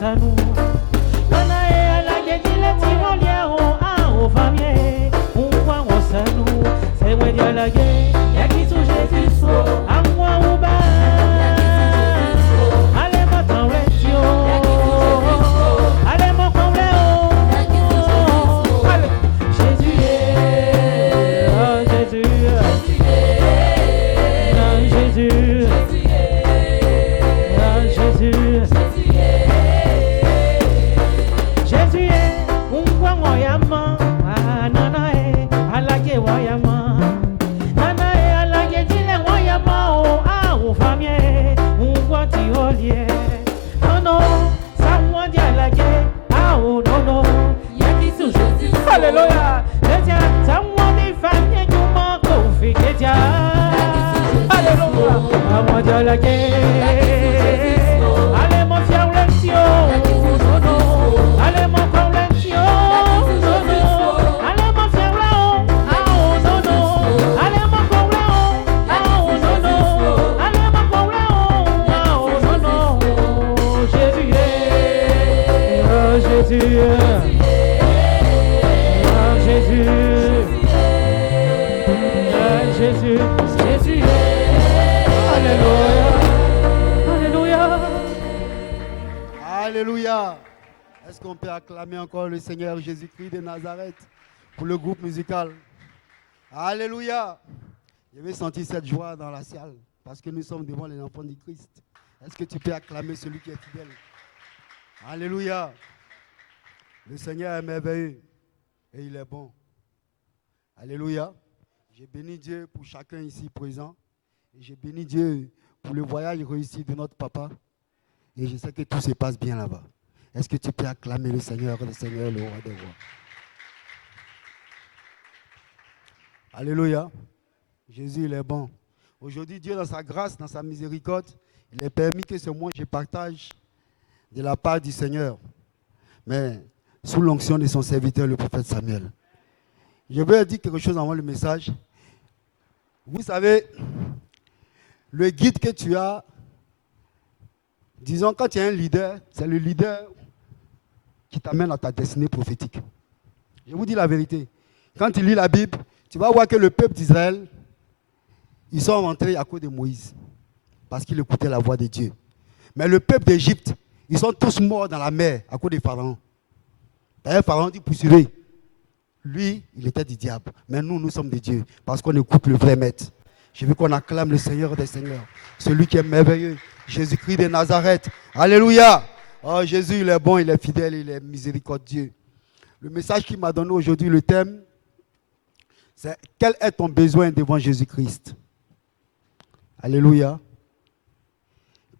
osanu. Nana e alage dile timolie o a o famie. Unwa osanu. Se we di alage. Yaki su Jésus so. Amwa uba. Ale matan retio. Ale mo konle o. Jésus est. Oh Jésus. Jésus. Jésus est un grand moyama, nana est à la gué moyama, nana est à la gué dile moyama o a o famille, un grand tiolier, non non, ça moi dit à la gué, ah oh non non, y'a qui sous Jésus, alléluia, tiens, ça moi dit famille du manque au fait que tiens, alléluia, à moi dit à la gué. Jésus, alléluia. Alléluia. Est-ce qu'on peut acclamer encore le Seigneur Jésus-Christ de Nazareth pour le groupe musical? Alléluia. Je vais sentir cette joie dans la salle parce que nous sommes devant les enfants du Christ. Est-ce que tu peux acclamer celui qui est fidèle? Alléluia. Le Seigneur est merveilleux et il est bon. Alléluia. J'ai béni Dieu pour chacun ici présent. Et j'ai béni Dieu pour le voyage réussi de notre papa. Et je sais que tout se passe bien là-bas. Est-ce que tu peux acclamer le Seigneur, le roi des rois? Alléluia. Jésus, il est bon. Aujourd'hui, Dieu, dans sa grâce, dans sa miséricorde, il est permis que ce mois, je partage de la part du Seigneur. Mais sous l'onction de son serviteur, le prophète Samuel. Je veux dire quelque chose avant le message. Vous savez, le guide que tu as, disons, quand tu es un leader, c'est le leader qui t'amène à ta destinée prophétique. Je vous dis la vérité. Quand tu lis la Bible, tu vas voir que le peuple d'Israël, ils sont rentrés à cause de Moïse, parce qu'ils écoutaient la voix de Dieu. Mais le peuple d'Égypte, ils sont tous morts dans la mer à cause des pharaons. D'ailleurs, Pharaon dit poursuivez. Lui, il était du diable. Mais nous, nous sommes de Dieu, parce qu'on écoute le vrai maître. Je veux qu'on acclame le Seigneur des Seigneurs, celui qui est merveilleux, Jésus-Christ de Nazareth. Alléluia. Oh, Jésus, il est bon, il est fidèle, il est miséricordieux. Le message qu'il m'a donné aujourd'hui, le thème, c'est quel est ton besoin devant Jésus-Christ? Alléluia.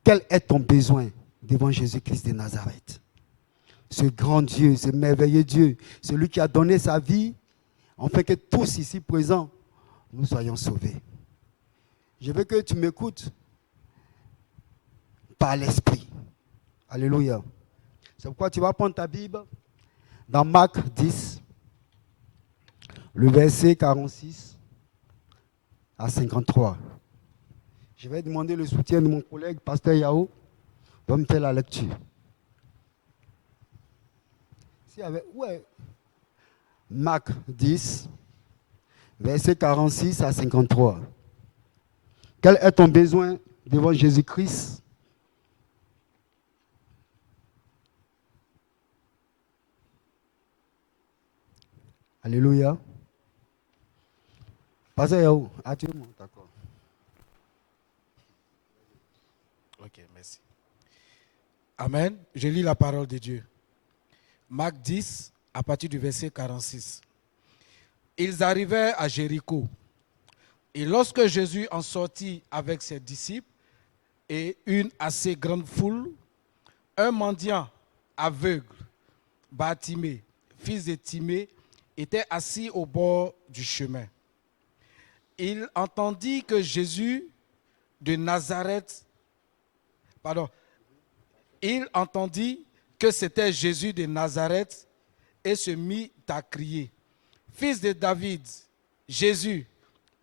Quel est ton besoin devant Jésus-Christ de Nazareth? Ce grand Dieu, ce merveilleux Dieu, celui qui a donné sa vie, afin que tous ici présents, nous soyons sauvés. Je veux que tu m'écoutes par l'Esprit. Alléluia. C'est pourquoi tu vas prendre ta Bible dans Marc 10, le verset 46 à 53. Je vais demander le soutien de mon collègue, Pasteur Yao, pour me faire la lecture. Ouais. Marc 10, verset 46 à 53. Quel est ton besoin devant Jésus-Christ? Alléluia. Pasteur Yao, as-tu-moi? D'accord. Ok, merci. Amen. Je lis la parole de Dieu. Marc 10, à partir du verset 46. Ils arrivèrent à Jéricho. Et lorsque Jésus en sortit avec ses disciples et une assez grande foule, un mendiant aveugle, Bartimée, fils de Timée, était assis au bord du chemin. Il entendit que Jésus de Nazareth, il entendit que c'était Jésus de Nazareth et se mit à crier, « Fils de David, Jésus,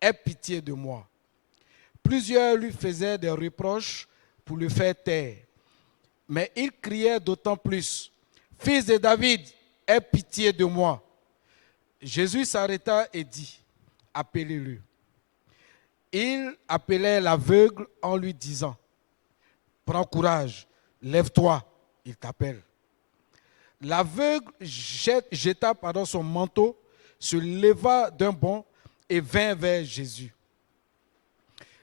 aie pitié de moi. » Plusieurs lui faisaient des reproches pour le faire taire. Mais il criait d'autant plus, « Fils de David, aie pitié de moi. » Jésus s'arrêta et dit, « Appelez-le. » Il appelait l'aveugle en lui disant, « Prends courage, lève-toi, il t'appelle. » L'aveugle jeta son manteau, se leva d'un bond et vint vers Jésus.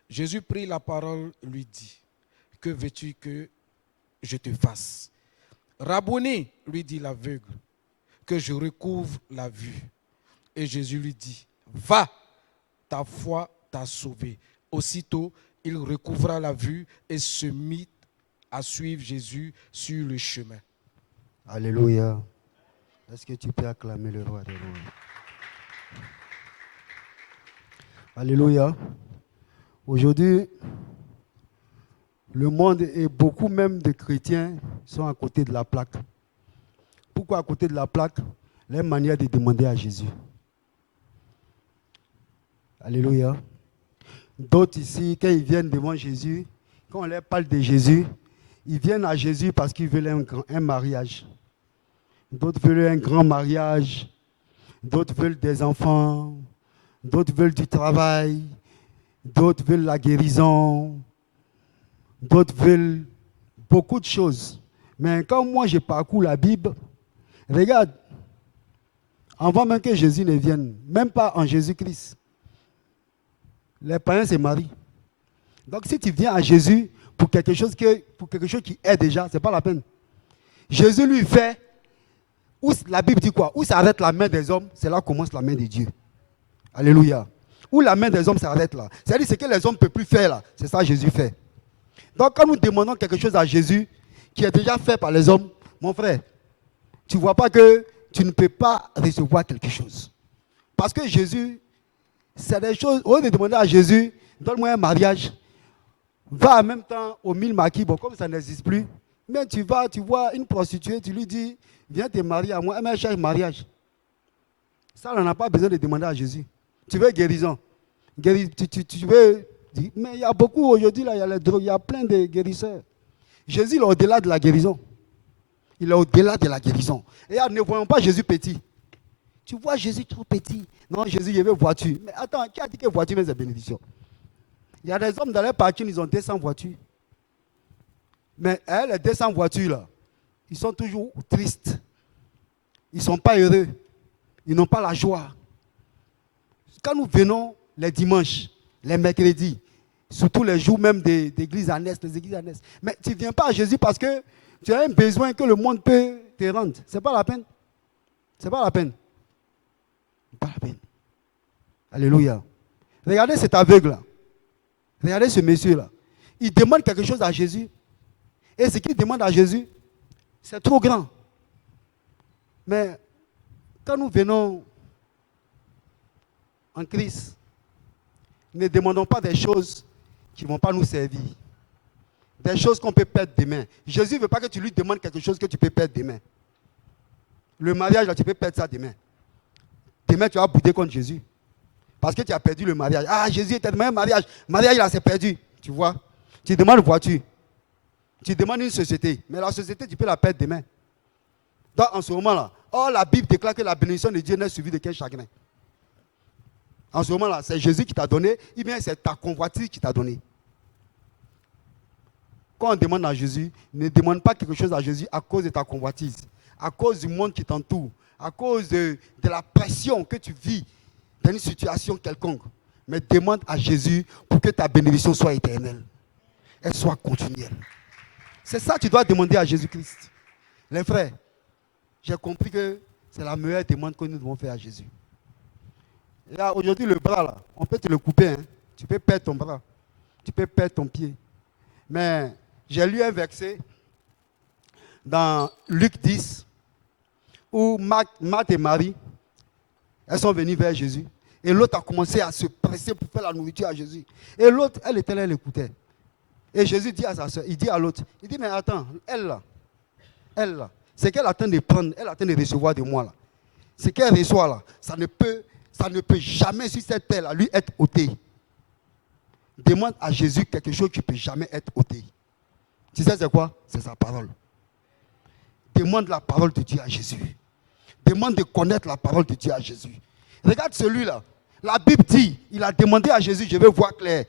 Jésus prit la parole et lui dit, « Que veux-tu que je te fasse? » « Rabouni, lui dit l'aveugle, « que je recouvre la vue. » Et Jésus lui dit, « Va, ta foi t'a sauvé. » Aussitôt, il recouvra la vue et se mit à suivre Jésus sur le chemin. Alléluia. Est-ce que tu peux acclamer le roi des rois? Alléluia. Aujourd'hui, le monde et beaucoup même de chrétiens sont à côté de la plaque. Pourquoi à côté de la plaque? La manière de demander à Jésus. Alléluia. D'autres ici, quand ils viennent devant Jésus, quand on leur parle de Jésus, ils viennent à Jésus parce qu'ils veulent un mariage. D'autres veulent un grand mariage. D'autres veulent des enfants. D'autres veulent du travail. D'autres veulent la guérison. D'autres veulent beaucoup de choses. Mais quand moi je parcours la Bible, regarde, avant même que Jésus ne vienne, même pas en Jésus-Christ, les païens se marient. Donc si tu viens à Jésus pour quelque chose qui est déjà, ce n'est pas la peine. Jésus lui fait, où la Bible dit quoi? Où s'arrête la main des hommes, c'est là que commence la main de Dieu. Alléluia. Où la main des hommes s'arrête là. C'est-à-dire ce que les hommes ne peuvent plus faire là, c'est ça que Jésus fait. Donc quand nous demandons quelque chose à Jésus qui est déjà fait par les hommes, mon frère, tu ne vois pas que tu ne peux pas recevoir quelque chose. Parce que Jésus, c'est des choses, au lieu de demander à Jésus, donne-moi un mariage, va en même temps au mille maquis, bon, comme ça n'existe plus, mais tu vas, tu vois une prostituée, tu lui dis, viens te marier à moi, elle cherche mariage. Ça, on n'a pas besoin de demander à Jésus. Tu veux guérison. Tu veux... Mais il y a beaucoup aujourd'hui, là, il y a plein de guérisseurs. Jésus, il est au-delà de la guérison. Il est au-delà de la guérison. Et ne voyons pas Jésus petit. Tu vois Jésus trop petit. Non, Jésus, il veut voiture. Mais attends, qui a dit que voiture, c'est bénédiction? Il y a des hommes dans leur parking, ils ont 200 voitures. Mais les 200 voitures, là, ils sont toujours tristes. Ils ne sont pas heureux. Ils n'ont pas la joie. Quand nous venons les dimanches, les mercredis, surtout les jours même d'église annexes, les églises annexes, mais tu ne viens pas à Jésus parce que tu as un besoin que le monde peut te rendre. Ce n'est pas la peine. Ce n'est pas la peine. Ce n'est pas la peine. Alléluia. Regardez cet aveugle-là. Regardez ce monsieur-là. Il demande quelque chose à Jésus. Et ce qu'il demande à Jésus, c'est trop grand. Mais quand nous venons en Christ, ne demandons pas des choses qui ne vont pas nous servir. Des choses qu'on peut perdre demain. Jésus ne veut pas que tu lui demandes quelque chose que tu peux perdre demain. Le mariage, là, tu peux perdre ça demain. Demain, tu vas bouder contre Jésus. Parce que tu as perdu le mariage. Ah, Jésus était demandé un mariage. Le mariage, là, c'est perdu. Tu vois. Tu demandes une voiture. Tu demandes une société. Mais la société, tu peux la perdre demain. Donc, en ce moment-là, la Bible déclare que la bénédiction de Dieu n'est suivie de quel chagrin. En ce moment-là, c'est Jésus qui t'a donné, ou bien c'est ta convoitise qui t'a donné. Quand on demande à Jésus, ne demande pas quelque chose à Jésus à cause de ta convoitise, à cause du monde qui t'entoure, à cause de la pression que tu vis dans une situation quelconque. Mais demande à Jésus pour que ta bénédiction soit éternelle. Elle soit continuelle. C'est ça que tu dois demander à Jésus-Christ. Les frères, j'ai compris que c'est la meilleure demande que nous devons faire à Jésus. Et là, aujourd'hui, le bras, là, on peut te le couper. Hein. Tu peux perdre ton bras. Tu peux perdre ton pied. Mais j'ai lu un verset dans Luc 10 où Marthe et Marie, elles sont venues vers Jésus. Et l'autre a commencé à se presser pour faire la nourriture à Jésus. Et l'autre, elle était là, elle écoutait. Et Jésus dit à sa soeur, il dit à l'autre, il dit, mais attends, elle là, c'est qu'elle attend de prendre, elle attend de recevoir de moi là. Ce qu'elle reçoit là, ça ne peut jamais sur cette terre là lui être ôté. Demande à Jésus quelque chose qui ne peut jamais être ôté. Tu sais c'est quoi? C'est sa parole. Demande la parole de Dieu à Jésus. Demande de connaître la parole de Dieu à Jésus. Regarde celui-là. La Bible dit, il a demandé à Jésus, je veux voir clair.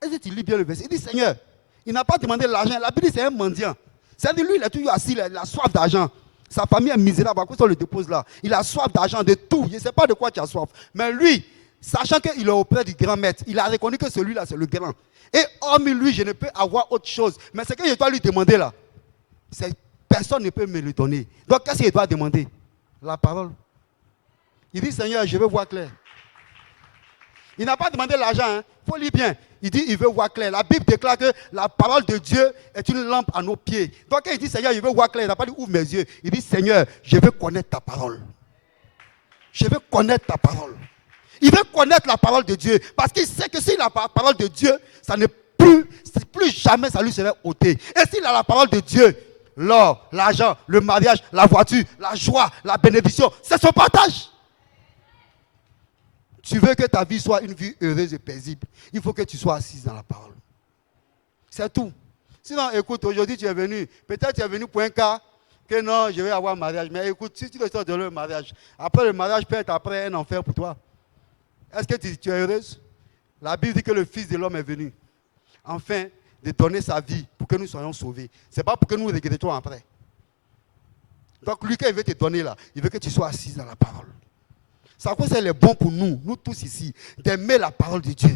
Est-ce que tu lis bien le verset? Il dit, Seigneur, il n'a pas demandé l'argent. La Bible dit, c'est un mendiant. C'est-à-dire, lui, il est toujours assis, il a soif d'argent. Sa famille est misérable, à cause on le dépose là. Il a soif d'argent, de tout. Je ne sais pas de quoi tu as soif. Mais lui, sachant qu'il est auprès du grand maître, il a reconnu que celui-là, c'est le grand. Et hormis lui, je ne peux avoir autre chose. Mais ce que je dois lui demander là, c'est personne ne peut me le donner. Donc, qu'est-ce qu'il doit demander? La parole. Il dit, Seigneur, je veux voir clair. Il n'a pas demandé l'argent, il faut lire bien. Il dit, il veut voir clair. La Bible déclare que la parole de Dieu est une lampe à nos pieds. Donc, quand il dit, Seigneur, je veux voir clair, il n'a pas dit, ouvre mes yeux. Il dit, Seigneur, je veux connaître ta parole. Je veux connaître ta parole. Il veut connaître la parole de Dieu. Parce qu'il sait que s'il a la parole de Dieu, ça ne plus jamais ça lui serait ôté. Et s'il a la parole de Dieu, l'or, l'argent, le mariage, la voiture, la joie, la bénédiction, c'est son partage. Tu veux que ta vie soit une vie heureuse et paisible, il faut que tu sois assis dans la parole. C'est tout. Sinon, écoute, aujourd'hui tu es venu, peut-être tu es venu pour un cas, que non, je vais avoir un mariage. Mais écoute, si tu sors de le mariage, après le mariage peut être après un enfer pour toi. Est-ce que tu es heureuse? La Bible dit que le Fils de l'homme est venu, enfin, de donner sa vie pour que nous soyons sauvés. Ce n'est pas pour que nous regrettons après. Donc lui, quand il veut te donner là, il veut que tu sois assis dans la parole. C'est à cause c'est bon pour nous, nous tous ici, d'aimer la parole de Dieu.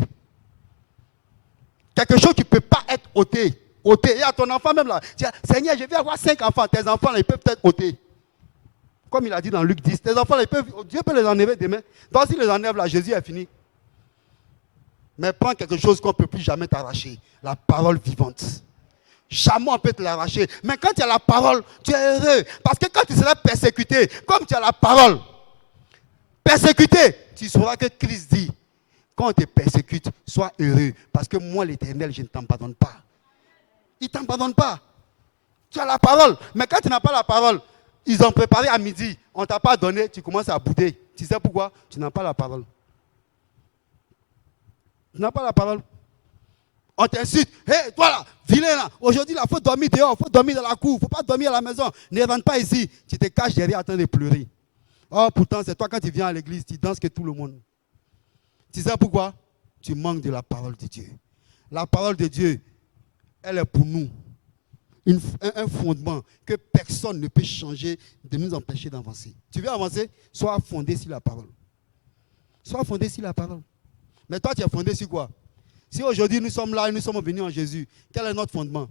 Quelque chose qui ne peut pas être ôté. Et à ton enfant même là, tu dis, Seigneur, je vais avoir 5 enfants. Tes enfants là, ils peuvent être ôtés. Comme il a dit dans Luc 10, tes enfants là, Dieu peut les enlever demain. Donc s'il les enlève là, Jésus est fini. Mais prends quelque chose qu'on ne peut plus jamais t'arracher. La parole vivante. Jamais on peut te l'arracher. Mais quand tu as la parole, tu es heureux. Parce que quand tu seras persécuté, comme tu as la parole, persécuté, tu sauras que Christ dit, quand on te persécute, sois heureux. Parce que moi, l'Éternel, je ne t'abandonne pas. Il ne t'abandonne pas. Tu as la parole. Mais quand tu n'as pas la parole, ils ont préparé à midi, on ne t'a pas donné, tu commences à bouder. Tu sais pourquoi? Tu n'as pas la parole. Tu n'as pas la parole. On t'insulte. Hé, toi là, vilain là, aujourd'hui, il faut dormir dehors, il faut dormir dans la cour, il ne faut pas dormir à la maison. Ne rentre pas ici. Tu te caches derrière en train de pleurer. Oh, pourtant, c'est toi quand tu viens à l'église, tu danses que tout le monde. Tu sais pourquoi? Tu manques de la parole de Dieu. La parole de Dieu, elle est pour nous un fondement que personne ne peut changer de nous empêcher d'avancer. Tu veux avancer? Sois fondé sur la parole. Sois fondé sur la parole. Mais toi, tu es fondé sur quoi? Si aujourd'hui nous sommes là et nous sommes venus en Jésus, quel est notre fondement?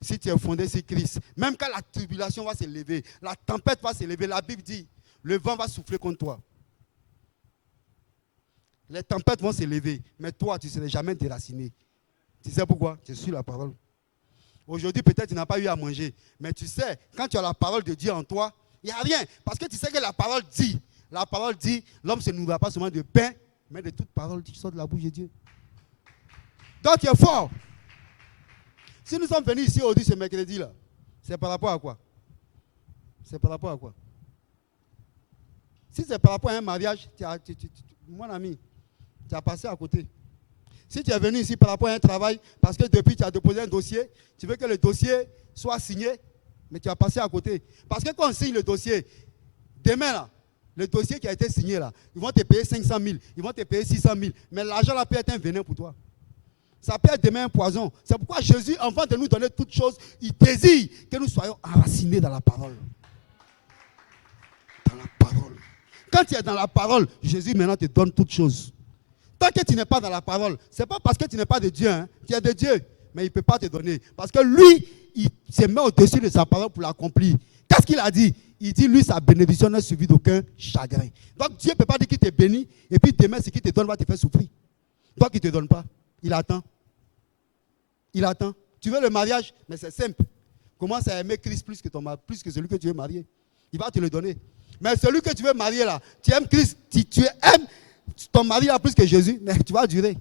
Si tu es fondé sur Christ, même quand la tribulation va s'élever, la tempête va s'élever, la Bible dit, le vent va souffler contre toi. Les tempêtes vont s'élever, mais toi, tu ne seras jamais déraciné. Tu sais pourquoi? Tu suis la parole. Aujourd'hui, peut-être tu n'as pas eu à manger, mais tu sais, quand tu as la parole de Dieu en toi, il n'y a rien. Parce que tu sais que la parole dit, l'homme ne se nourrira pas seulement de pain, mais de toute parole qui sort de la bouche de Dieu. Donc tu es fort. Si nous sommes venus ici aujourd'hui, ce mercredi-là, c'est par rapport à quoi? C'est par rapport à quoi? Si c'est par rapport à un mariage, mon ami, tu as passé à côté. Si tu es venu ici par rapport à un travail, parce que depuis tu as déposé un dossier, tu veux que le dossier soit signé, mais tu as passé à côté. Parce que quand on signe le dossier, demain là, le dossier qui a été signé là, ils vont te payer 500 000, ils vont te payer 600 000, mais l'argent là peut être un venin pour toi. Ça peut être demain un poison. C'est pourquoi Jésus, avant de nous donner toutes choses, il désire que nous soyons enracinés dans la parole. Dans la parole. Quand tu es dans la parole, Jésus maintenant te donne toutes choses. Tant que tu n'es pas dans la parole, ce n'est pas parce que tu n'es pas de Dieu. Hein. Tu es de Dieu, mais il ne peut pas te donner. Parce que lui, il se met au-dessus de sa parole pour l'accomplir. Qu'est-ce qu'il a dit? Il dit, lui, sa bénédiction n'est suivie d'aucun chagrin. Donc Dieu ne peut pas dire qu'il te bénit, et puis demain, ce qu'il te donne va te faire souffrir. Donc il ne te donne pas. Il attend. Il attend. Tu veux le mariage, mais c'est simple. Commence à aimer Christ plus que celui que tu veux marier. Il va te le donner. Mais celui que tu veux marier là, tu aimes Christ, tu aimes ton mari là plus que Jésus, mais tu vas durer.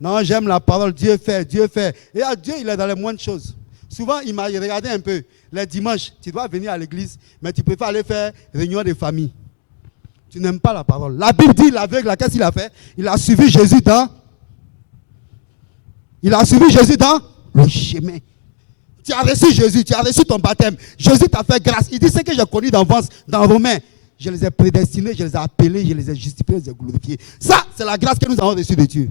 Non, j'aime la parole, Dieu fait, Dieu fait. Et à Dieu, il est dans les moindres choses. Souvent, il m'a regardé un peu. Les dimanches, tu dois venir à l'église, mais tu préfères aller faire réunion de famille. Tu n'aimes pas la parole. La Bible dit l'aveugle, qu'est-ce qu'il a fait? Il a suivi Jésus dans Il a suivi Jésus dans le chemin. Tu as reçu Jésus, tu as reçu ton baptême. Jésus t'a fait grâce. Il dit ce que j'ai connu d'avance dans Romains. Je les ai prédestinés, je les ai appelés, je les ai justifiés, je les ai glorifiés. Ça, c'est la grâce que nous avons reçue de Dieu.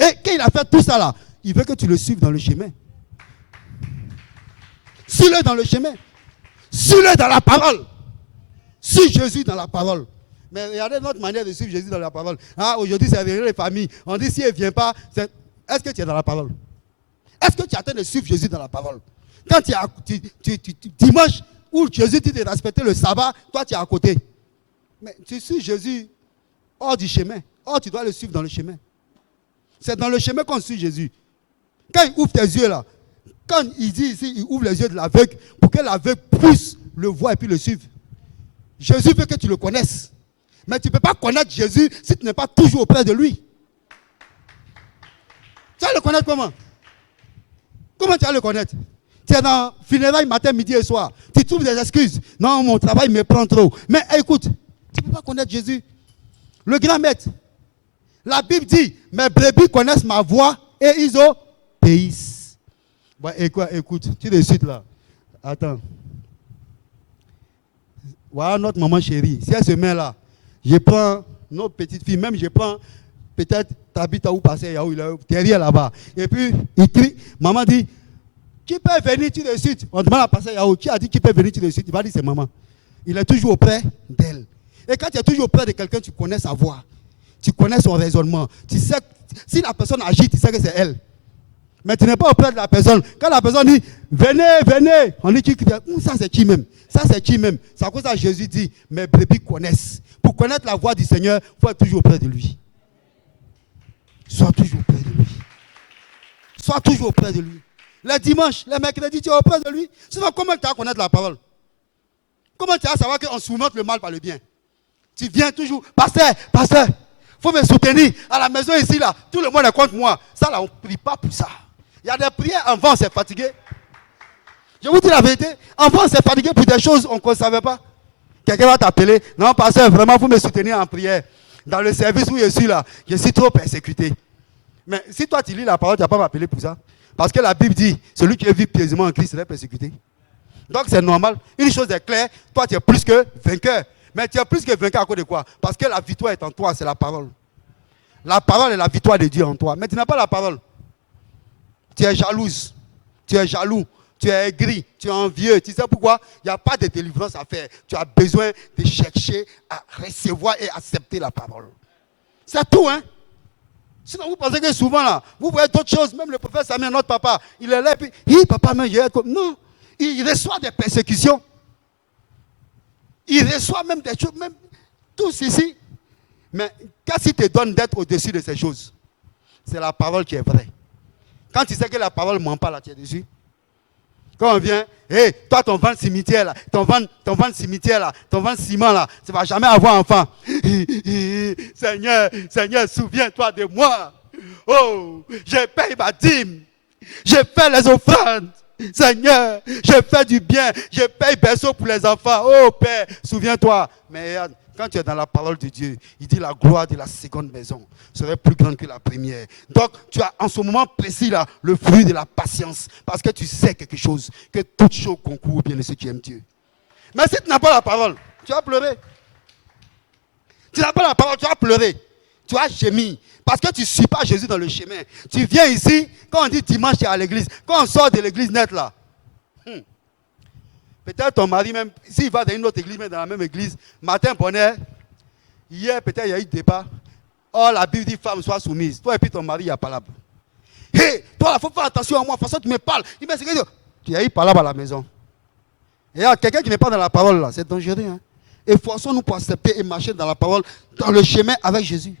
Et quand il a fait tout ça là, il veut que tu le suives dans le chemin. Suis-le dans le chemin. Suis-le dans la parole. Suis Jésus dans la parole. Mais regardez notre manière de suivre Jésus dans la parole. Ah, aujourd'hui, c'est avec les familles. On dit si elle ne vient pas, est-ce que tu es dans la parole? Est-ce que tu attends de suivre Jésus dans la parole? Quand dimanche, où Jésus dit de respecter le sabbat, toi tu es à côté. Mais tu suis Jésus hors du chemin. Or, tu dois le suivre dans le chemin. C'est dans le chemin qu'on suit Jésus. Quand il ouvre tes yeux là, quand il dit ici, il ouvre les yeux de l'aveugle pour que l'aveugle puisse le voir et puis le suivre. Jésus veut que tu le connaisses. Mais tu ne peux pas connaître Jésus si tu n'es pas toujours auprès de lui. Tu vas le connaître comment? Comment tu vas le connaître? Tu es dans funérailles matin, midi et soir. Tu trouves des excuses. Non, mon travail me prend trop. Mais écoute, tu ne peux pas connaître Jésus. Le grand maître. La Bible dit, mes brebis connaissent ma voix et ils obéissent. Bon, écoute, tu décides là. Attends. Voilà notre maman chérie. Si elle se met là, je prends nos petites filles, même je prends peut-être Tabitha ou Passer Yahoo, il est derrière là-bas. Et puis, il crie, maman dit, qui peut venir, tu décides. On demande à Passer Yahoo, qui a dit qui peut venir, tu décides. Il va dire, c'est maman. Il est toujours auprès d'elle. Et quand tu es toujours auprès de quelqu'un, tu connais sa voix. Tu connais son raisonnement. Tu sais, si la personne agit, tu sais que c'est elle. Mais tu n'es pas auprès de la personne. Quand la personne dit, venez, venez, on dit, ça c'est qui même? Ça c'est qui même? C'est à cause de ça que Jésus dit, mes brebis connaissent. Pour connaître la voix du Seigneur, il faut être toujours auprès de lui. Sois toujours auprès de lui. Sois toujours auprès de lui. Les dimanches, les mercredis, tu es auprès de lui. Sinon, comment tu vas connaître la parole? Comment tu vas savoir qu'on surmonte le mal par le bien? Tu viens toujours, pasteur, il faut me soutenir. À la maison ici, là, tout le monde est contre moi. Ça, là, on ne prie pas pour ça. Il y a des prières, avant, on s'est fatigué. Je vous dis la vérité, avant, on s'est fatigué pour des choses qu'on ne savait pas. Quelqu'un va t'appeler. Non, pasteur, vraiment, il faut me soutenir en prière. Dans le service où je suis là, je suis trop persécuté. Mais si toi, tu lis la parole, tu ne vas pas m'appeler pour ça. Parce que la Bible dit, celui qui vit pieusement en Christ serait persécuté. Donc, c'est normal. Une chose est claire, toi, tu es plus que vainqueur. Mais tu es plus que vainqueur à cause de quoi? Parce que la victoire est en toi, c'est la parole. La parole est la victoire de Dieu en toi. Mais tu n'as pas la parole. Tu es jalouse. Tu es jaloux. Tu es aigri. Tu es envieux. Tu sais pourquoi? Il n'y a pas de délivrance à faire. Tu as besoin de chercher à recevoir et accepter la parole. C'est tout, hein? Sinon, vous pensez que souvent, là, vous voyez d'autres choses. Même le prophète Samuel, notre papa, il est là, puis, papa, mais non. Il reçoit des persécutions. Il reçoit même des choses, même tous ici. Mais qu'est-ce qui te donne d'être au-dessus de ces choses? C'est la parole qui est vraie. Quand tu sais que la parole ne ment pas, là, tu es dessus. Quand on vient, toi, ton ventre cimetière, là, ton ventre cimetière, là, ton ventre ciment, là, tu ne vas jamais avoir enfant. Seigneur, souviens-toi de moi. Oh, je paye ma dîme. Je fais les offrandes. Seigneur, je fais du bien, je paye berceau pour les enfants. Oh Père, souviens-toi. Mais quand tu es dans la parole de Dieu, il dit la gloire de la seconde maison serait plus grande que la première. Donc tu as en ce moment précis là le fruit de la patience parce que tu sais quelque chose, que toute chose concourt bien de ceux qui aiment Dieu. Mais si tu n'as pas la parole, tu vas pleurer. Tu n'as pas la parole, tu vas pleurer. Tu vas gémir. Parce que tu ne suis pas Jésus dans le chemin. Tu viens ici, quand on dit dimanche, tu es à l'église. Quand on sort de l'église nette là, peut-être ton mari même, s'il va dans une autre église, mais dans la même église, matin, bonheur, hier peut-être il y a eu débat. Oh, la Bible dit femme soit soumise. Toi et puis ton mari, il y a palabre. Hé, toi, il faut faire attention à moi, de toute façon tu me parles. Il me dit, tu as eu palabre à la maison. Et là, quelqu'un qui n'est pas dans la parole là, c'est dangereux. Hein? Efforçons-nous pour accepter et marcher dans la parole, dans le chemin avec Jésus.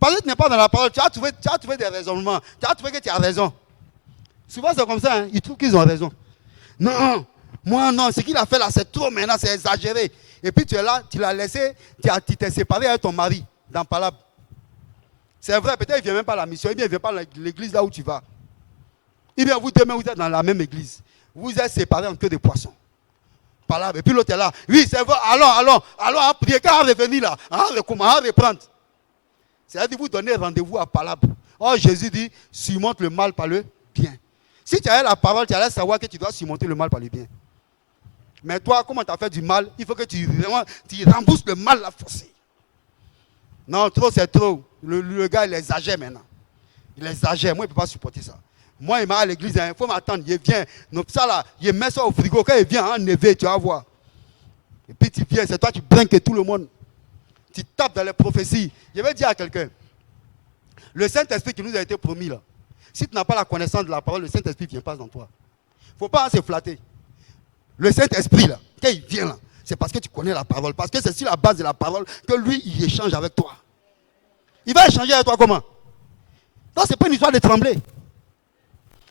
Parce que tu n'es pas dans la parole, tu as trouvé des raisonnements. Tu as trouvé que tu as raison. Souvent, c'est comme ça. Hein? Ils trouvent qu'ils ont raison. Non, moi, non. Ce qu'il a fait là, c'est trop maintenant, c'est exagéré. Et puis, tu es là, tu l'as laissé, tu t'es séparé avec ton mari dans Palab. C'est vrai, peut-être qu'il ne vient même pas à la mission, il ne vient pas à l'église là où tu vas. Il vient vous demain, vous êtes dans la même église. Vous êtes séparés en queue de poisson. Palab. Et puis l'autre est là. Oui, c'est vrai, allons, prier, quand on va revenir là, on va reprendre. C'est-à-dire vous donnez rendez-vous à palabre. Or, Jésus dit, surmonte le mal par le bien. Si tu as la parole, tu allais savoir que tu dois surmonter le mal par le bien. Mais toi, comment tu as fait du mal, il faut que tu rembourses le mal à forcer. Non, trop c'est trop. Le gars, il exagère maintenant. Il exagère. Moi, il ne peut pas supporter ça. Moi, il m'a à l'église, il faut m'attendre. Il vient, ça là, il met ça au frigo. Quand il vient en nevé, tu vas voir. Et puis tu viens, c'est toi qui brinques tout le monde. Tu tapes dans les prophéties. Je vais dire à quelqu'un, le Saint-Esprit qui nous a été promis là, si tu n'as pas la connaissance de la parole, le Saint-Esprit ne vient pas dans toi. Il ne faut pas se flatter. Le Saint-Esprit là, quand il vient là, c'est parce que tu connais la parole. Parce que c'est sur la base de la parole que lui, il échange avec toi. Il va échanger avec toi comment? Donc, ce n'est pas une histoire de trembler.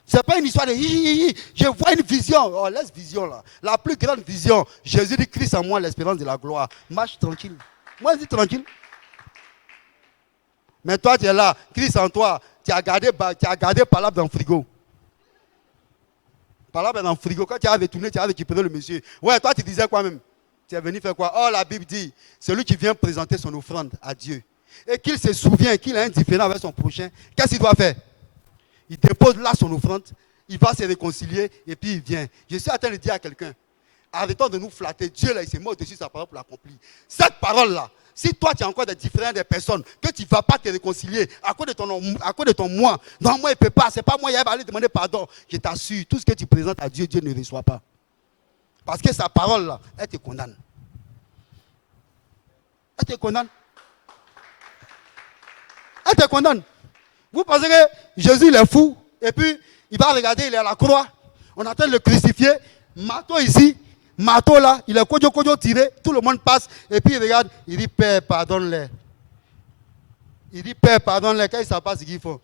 Ce n'est pas une histoire de je vois une vision. Oh, laisse vision là. La plus grande vision. Jésus dit Christ en moi, l'espérance de la gloire. Marche tranquille. Moi, je dis tranquille. Mais toi, tu es là. Christ en toi. Tu as gardé Palabre dans le frigo. Palabre dans le frigo. Quand tu as retourné, tu as récupéré le monsieur. Ouais, toi, tu disais quoi même? Tu es venu faire quoi? Oh, la Bible dit, celui qui vient présenter son offrande à Dieu et qu'il se souvient qu'il est indifférent avec son prochain, qu'est-ce qu'il doit faire? Il dépose là son offrande, il va se réconcilier et puis il vient. Je suis en train de dire à quelqu'un, arrêtons de nous flatter. Dieu là, il s'est mis au-dessus de sa parole pour l'accomplir. Cette parole-là, si toi tu as encore des différents des personnes, que tu ne vas pas te réconcilier à cause de ton moi, non, moi il ne peut pas, c'est pas moi, il va aller demander pardon. Je t'assure, tout ce que tu présentes à Dieu, Dieu ne reçoit pas. Parce que sa parole là, elle te condamne. Elle te condamne. Elle te condamne. Vous pensez que Jésus il est fou et puis il va regarder, il est à la croix. On est en train de le crucifier. Marteau ici, marteau là, il est kojo tiré, tout le monde passe et puis il regarde, il dit Père, pardonne-les. Il dit Père, pardonne-les. Quand il ne sait pas ce qu'il faut.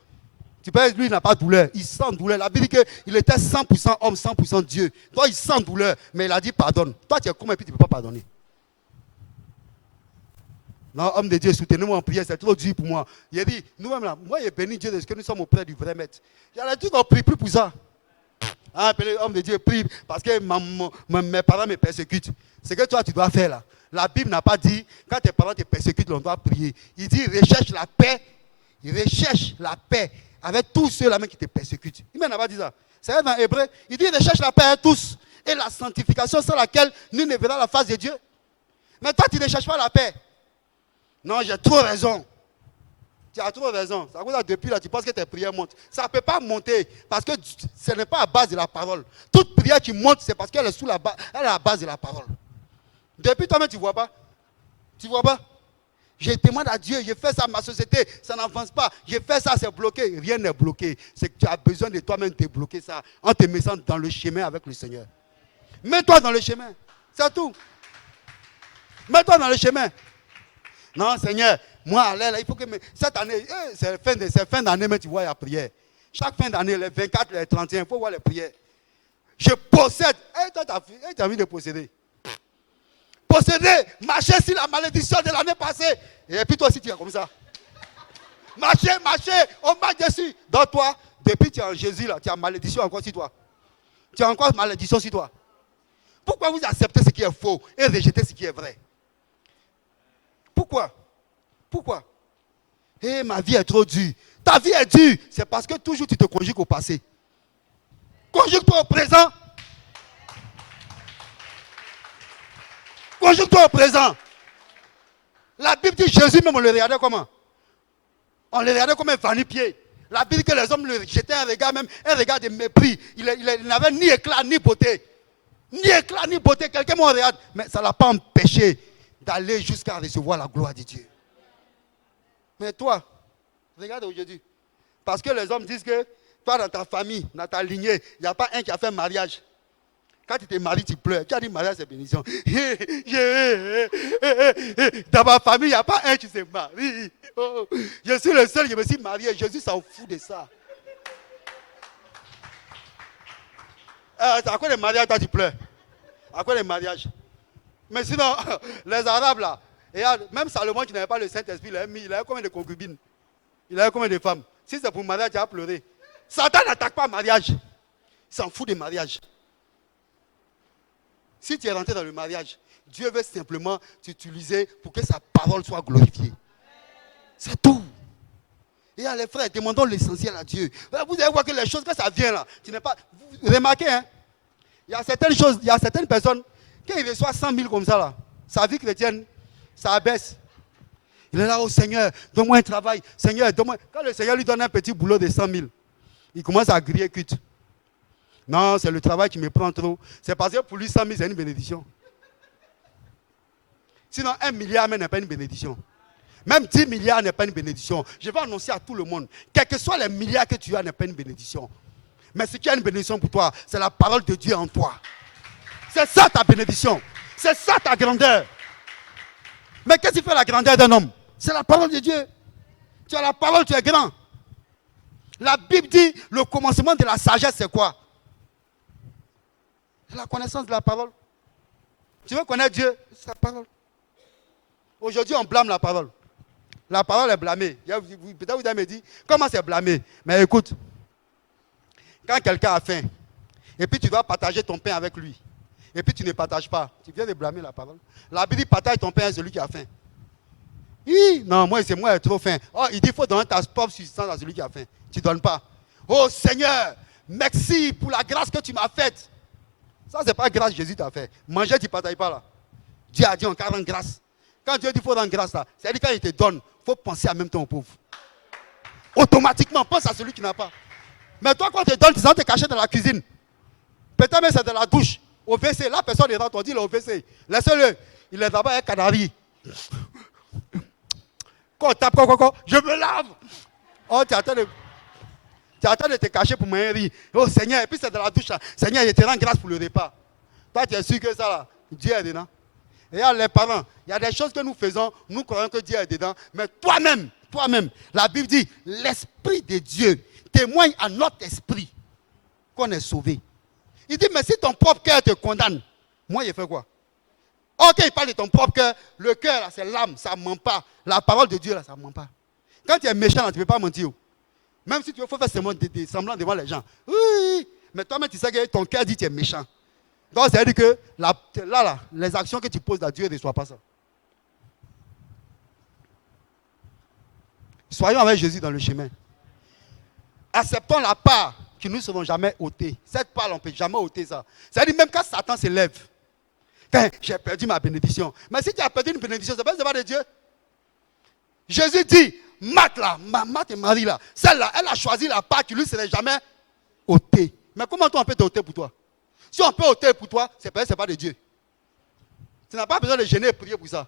Tu peux lui, il n'a pas de douleur. Il sent douleur. La Bible dit qu'il était 100% homme, 100% Dieu. Toi, il sent douleur, mais il a dit pardonne. Toi, tu es comment et puis tu ne peux pas pardonner. Non, homme de Dieu, soutenez-moi en prière, c'est trop dur pour moi. Il a dit, nous-mêmes là, moi, il est béni Dieu de ce que nous sommes auprès du vrai maître. Il a dit qu'on prie plus pour ça. Ah, homme de Dieu, prie parce que mes parents me persécutent. C'est que toi, tu dois faire là. La Bible n'a pas dit, quand tes parents te persécutent, on doit prier. Il dit, recherche la paix. Il recherche la paix avec tous ceux-là qui te persécutent. Il n'a pas dit ça. C'est dans Hébreu. Il dit, recherche la paix à tous. Et la sanctification sans laquelle nous ne verrons la face de Dieu. Mais toi, tu ne cherches pas la paix. Non, j'ai trop raison. Tu as trop raison. C'est à cause depuis là, tu penses que tes prières montent. Ça ne peut pas monter parce que ce n'est pas à base de la parole. Toute prière qui monte, c'est parce qu'elle est sous la base, elle est à la base de la parole. Depuis toi-même, tu ne vois pas. Tu ne vois pas. Je demande à Dieu, je fais ça, ma société, ça n'avance pas. Je fais ça, c'est bloqué. Rien n'est bloqué. C'est que tu as besoin de toi-même de débloquer ça en te mettant dans le chemin avec le Seigneur. Mets-toi dans le chemin. C'est tout. Mets-toi dans le chemin. Non, Seigneur, moi, allez, là, il faut que cette année, c'est fin d'année, mais tu vois la prière. Chaque fin d'année, les 24, les 31, il faut voir les prières. Je possède. Et toi, tu as envie de posséder. Posséder, marcher sur la malédiction de l'année passée. Et puis toi aussi, tu es comme ça. Marcher, on marche dessus. Donc toi, depuis que tu es en Jésus, là, tu as malédiction encore sur toi. Tu as encore malédiction sur toi. Pourquoi vous acceptez ce qui est faux et rejetez ce qui est vrai? Pourquoi? Ma vie est trop dure. Ta vie est dure. C'est parce que toujours tu te conjugues au passé. Conjugue-toi au présent. Conjugue-toi au présent. La Bible dit Jésus même, on le regardait comment? On le regardait comme un vanu-pied. La Bible dit que les hommes le jetaient un regard même, un regard de mépris. Il n'avait ni éclat ni beauté. Ni éclat ni beauté. Quelqu'un me regarde. Mais ça ne l'a pas empêché d'aller jusqu'à recevoir la gloire de Dieu. Mais toi, regarde aujourd'hui. Parce que les hommes disent que toi, dans ta famille, dans ta lignée, il n'y a pas un qui a fait mariage. Quand tu te maries, tu pleures. Qui a dit mariage, c'est bénédiction. Dans ma famille, il n'y a pas un qui se marie. Oh, je suis le seul qui me suis marié. Jésus s'en fout de ça. À quoi les mariages, toi, tu pleures? À quoi les mariages? Mais sinon, les Arabes là, même Salomon qui n'avait pas le Saint-Esprit, il avait combien de concubines? Il avait combien de femmes? Si c'est pour le mariage, il a pleuré. Satan n'attaque pas le mariage. Il s'en fout des mariages. Si tu es rentré dans le mariage, Dieu veut simplement t'utiliser pour que sa parole soit glorifiée. C'est tout. Et les frères, demandons l'essentiel à Dieu. Vous allez voir que les choses, que ça vient là, tu n'es pas. Vous remarquez, hein? Il y a certaines choses, il y a certaines personnes, quand ils reçoivent 100 000 comme ça là, sa vie chrétienne, ça abaisse. Il est là, oh Seigneur, donne-moi un travail. Seigneur, donne-moi. Quand le Seigneur lui donne un petit boulot de 100 000, il commence à griller cuite. Non, c'est le travail qui me prend trop. C'est parce que pour lui, 100 000, c'est une bénédiction. Sinon, 1 milliard même n'est pas une bénédiction. Même 10 milliards n'est pas une bénédiction. Je vais annoncer à tout le monde, quels que soient les milliards que tu as, n'est pas une bénédiction. Mais ce qui a une bénédiction pour toi, c'est la parole de Dieu en toi. C'est ça ta bénédiction. C'est ça ta grandeur. Mais qu'est-ce qui fait la grandeur d'un homme? C'est la parole de Dieu. Tu as la parole, tu es grand. La Bible dit, le commencement de la sagesse, c'est quoi? C'est la connaissance de la parole. Tu veux connaître Dieu? C'est la parole. Aujourd'hui, on blâme la parole. La parole est blâmée. Peut-être vous allez me dire, comment c'est blâmé? Mais écoute, quand quelqu'un a faim, et puis tu dois partager ton pain avec lui, et puis tu ne partages pas, tu viens de blâmer la parole. La Bible dit, partage ton pain à celui qui a faim. Non, moi, c'est moi qui ai trop faim. Oh, il dit, il faut donner ta propre subsistance à celui qui a faim. Tu ne donnes pas. Oh Seigneur, merci pour la grâce que tu m'as faite. Ça, ce n'est pas grâce que Jésus t'a fait. Manger, tu ne partages pas là. Dieu a dit, on rend grâce. Quand Dieu dit qu'il faut rendre grâce là, c'est-à-dire quand il te donne, il faut penser en même temps aux pauvres. Automatiquement, pense à celui qui n'a pas. Mais toi, quand on te donne, tu vas te cacher dans la cuisine. Peut-être même c'est dans la douche, au WC. La personne est dans ton dit, il est au WC. Laisse-le. Il est d'abord un canari. Quand on tape, je me lave. Oh, tu attends de te cacher pour me rire. Oh Seigneur, et puis c'est dans la douche. Là. Seigneur, je te rends grâce pour le repas. Toi, tu es sûr que ça, là, Dieu est dedans. Regarde les parents, il y a des choses que nous faisons, nous croyons que Dieu est dedans. Mais toi-même, la Bible dit, l'Esprit de Dieu témoigne à notre esprit qu'on est sauvé. Il dit, mais si ton propre cœur te condamne, moi, je fais quoi? Ok, il parle de ton propre cœur. Le cœur, là, c'est l'âme, ça ne ment pas. La parole de Dieu, là, ça ne ment pas. Quand tu es méchant, là, tu ne peux pas mentir. Même si tu veux faire semblant devant les gens. Oui, mais toi-même, tu sais que ton cœur dit que tu es méchant. Donc, ça veut dire que là, les actions que tu poses à Dieu ne soient pas ça. Soyons avec Jésus dans le chemin. Acceptons la part que nous ne serons jamais ôtés. Cette part, on ne peut jamais ôter ça. C'est-à-dire même quand Satan s'élève, j'ai perdu ma bénédiction. Mais si tu as perdu une bénédiction, ça ne veut pas de Dieu. Jésus dit, Marthe et Marie là, celle-là, elle a choisi la part qui lui ne serait jamais ôtée. Mais comment toi on peut t'ôter pour toi? Si on peut ôter pour toi, c'est pas de Dieu. Tu n'as pas besoin de gêner et prier pour ça.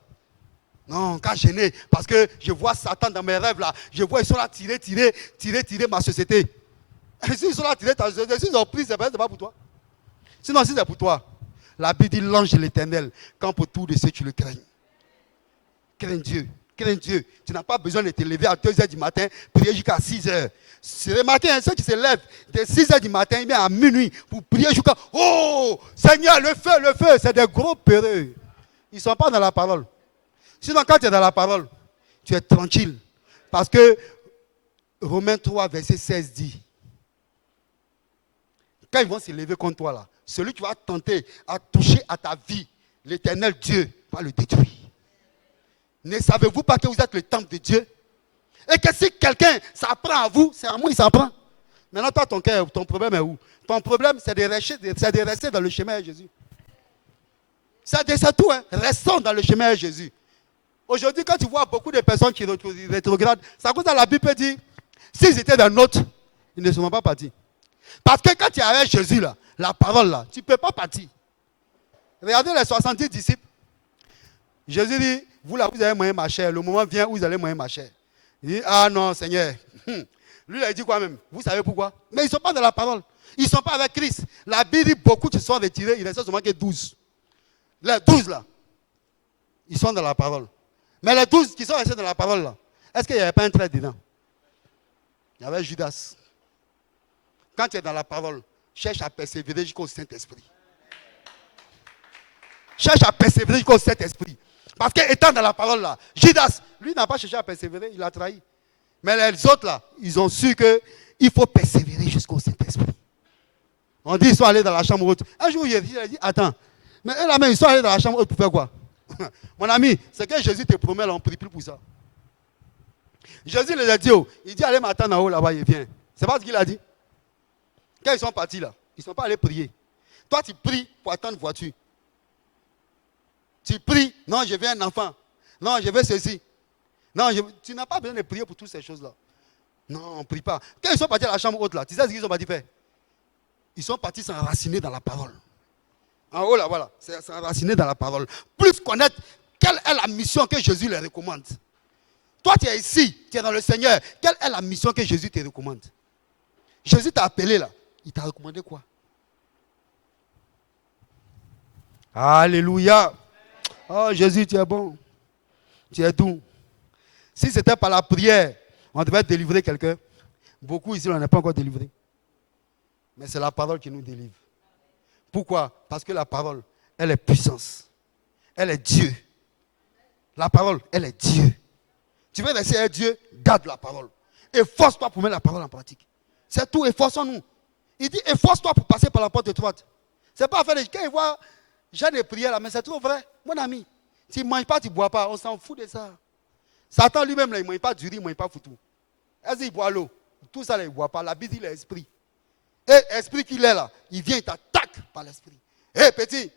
Non, quand gêner, parce que je vois Satan dans mes rêves là, je vois ils sont là tirer ma société. Et si ils sont là tirer ta société, si ils ont pris, c'est pas pour toi. Sinon, si c'est pour toi, la Bible dit l'ange de l'Éternel, quand pour tout de ceux qui le craignent. Crains Dieu. Crains Dieu. Tu n'as pas besoin de te lever à 2h du matin, prier jusqu'à 6h. C'est remarqué, ceux qui se lèvent de 6h du matin, bien à minuit, pour prier jusqu'à... Oh, Seigneur, le feu, c'est des gros peureux. Ils ne sont pas dans la parole. Sinon, quand tu es dans la parole, tu es tranquille. Parce que Romains 3, verset 16 dit, quand ils vont se lever contre toi, là, celui qui va tenter à toucher à ta vie, l'Éternel Dieu va le détruire. Ne savez-vous pas que vous êtes le temple de Dieu? Et que si quelqu'un s'apprend à vous, c'est à moi qu'il s'apprend. Maintenant, toi, ton cœur, ton problème est où? Ton problème, c'est de rester dans le chemin de Jésus. C'est tout, hein? Restons dans le chemin de Jésus. Aujourd'hui, quand tu vois beaucoup de personnes qui rétrogradent, c'est à cause de la Bible dit, s'ils étaient dans notre, ils ne seront pas partis. Parce que quand tu es avec Jésus, là, la parole, là, tu ne peux pas partir. Regardez les 70 disciples. Jésus dit, vous là, vous allez moyen ma chair. Le moment vient où vous allez moyen ma chair. Il dit, ah non, Seigneur. Lui, il a dit quoi même? Vous savez pourquoi? Mais ils ne sont pas dans la parole. Ils ne sont pas avec Christ. La Bible dit, beaucoup se sont retirés. Il ne reste seulement que 12. Les 12 là, ils sont dans la parole. Mais les 12 qui sont restés dans la parole là, est-ce qu'il n'y avait pas un trait dedans? Il y avait Judas. Quand tu es dans la parole, cherche à persévérer jusqu'au Saint-Esprit. Cherche à persévérer jusqu'au Saint-Esprit. Parce qu'étant dans la parole là, Judas, lui n'a pas cherché à persévérer, il a trahi. Mais les autres là, ils ont su qu'il faut persévérer jusqu'au Saint-Esprit. On dit ils sont allés dans la chambre haute. Un jour, il a dit, attends, mais eux là même, ils sont allés dans la chambre haute pour faire quoi? Mon ami, c'est que Jésus te promet là, on ne prie plus pour ça. Jésus les a dit, oh, il dit allez m'attendre en haut là-bas, il vient. C'est pas ce qu'il a dit. Quand ils sont partis là, ils ne sont pas allés prier. Toi, tu pries pour attendre une voiture. Tu pries, non, je veux un enfant. Non, je veux ceci. Non, tu n'as pas besoin de prier pour toutes ces choses-là. Non, on ne prie pas. Quand ils sont partis à la chambre haute là, tu sais ce qu'ils ont parti faire? Ils sont partis s'enraciner dans la parole. En haut là, voilà, s'enraciner dans la parole. Plus connaître quelle est la mission que Jésus leur recommande. Toi, tu es ici, tu es dans le Seigneur. Quelle est la mission que Jésus te recommande? Jésus t'a appelé là. Il t'a recommandé quoi? Alléluia. Oh Jésus, tu es bon. Tu es doux. Si c'était par la prière, on devait délivrer quelqu'un. Beaucoup ici, on n'est pas encore délivré. Mais c'est la parole qui nous délivre. Pourquoi? Parce que la parole, elle est puissance. Elle est Dieu. La parole, elle est Dieu. Tu veux laisser être Dieu, garde la parole. Efforce-toi pour mettre la parole en pratique. C'est tout, efforçons-nous. Il dit, efforce-toi pour passer par la porte étroite. C'est pas faire quand il voit, j'ai des prières là, mais c'est trop vrai. Mon ami, tu ne manges pas, tu ne bois pas, on s'en fout de ça. Satan lui-même, là, il ne mange pas du riz, il ne mange pas foutu. Est-ce qu'il boit l'eau? Tout ça, là, il ne boit pas. La Bible dit l'esprit. Et l'esprit qu'il est là, il vient, il t'attaque par l'esprit. Hé, petit,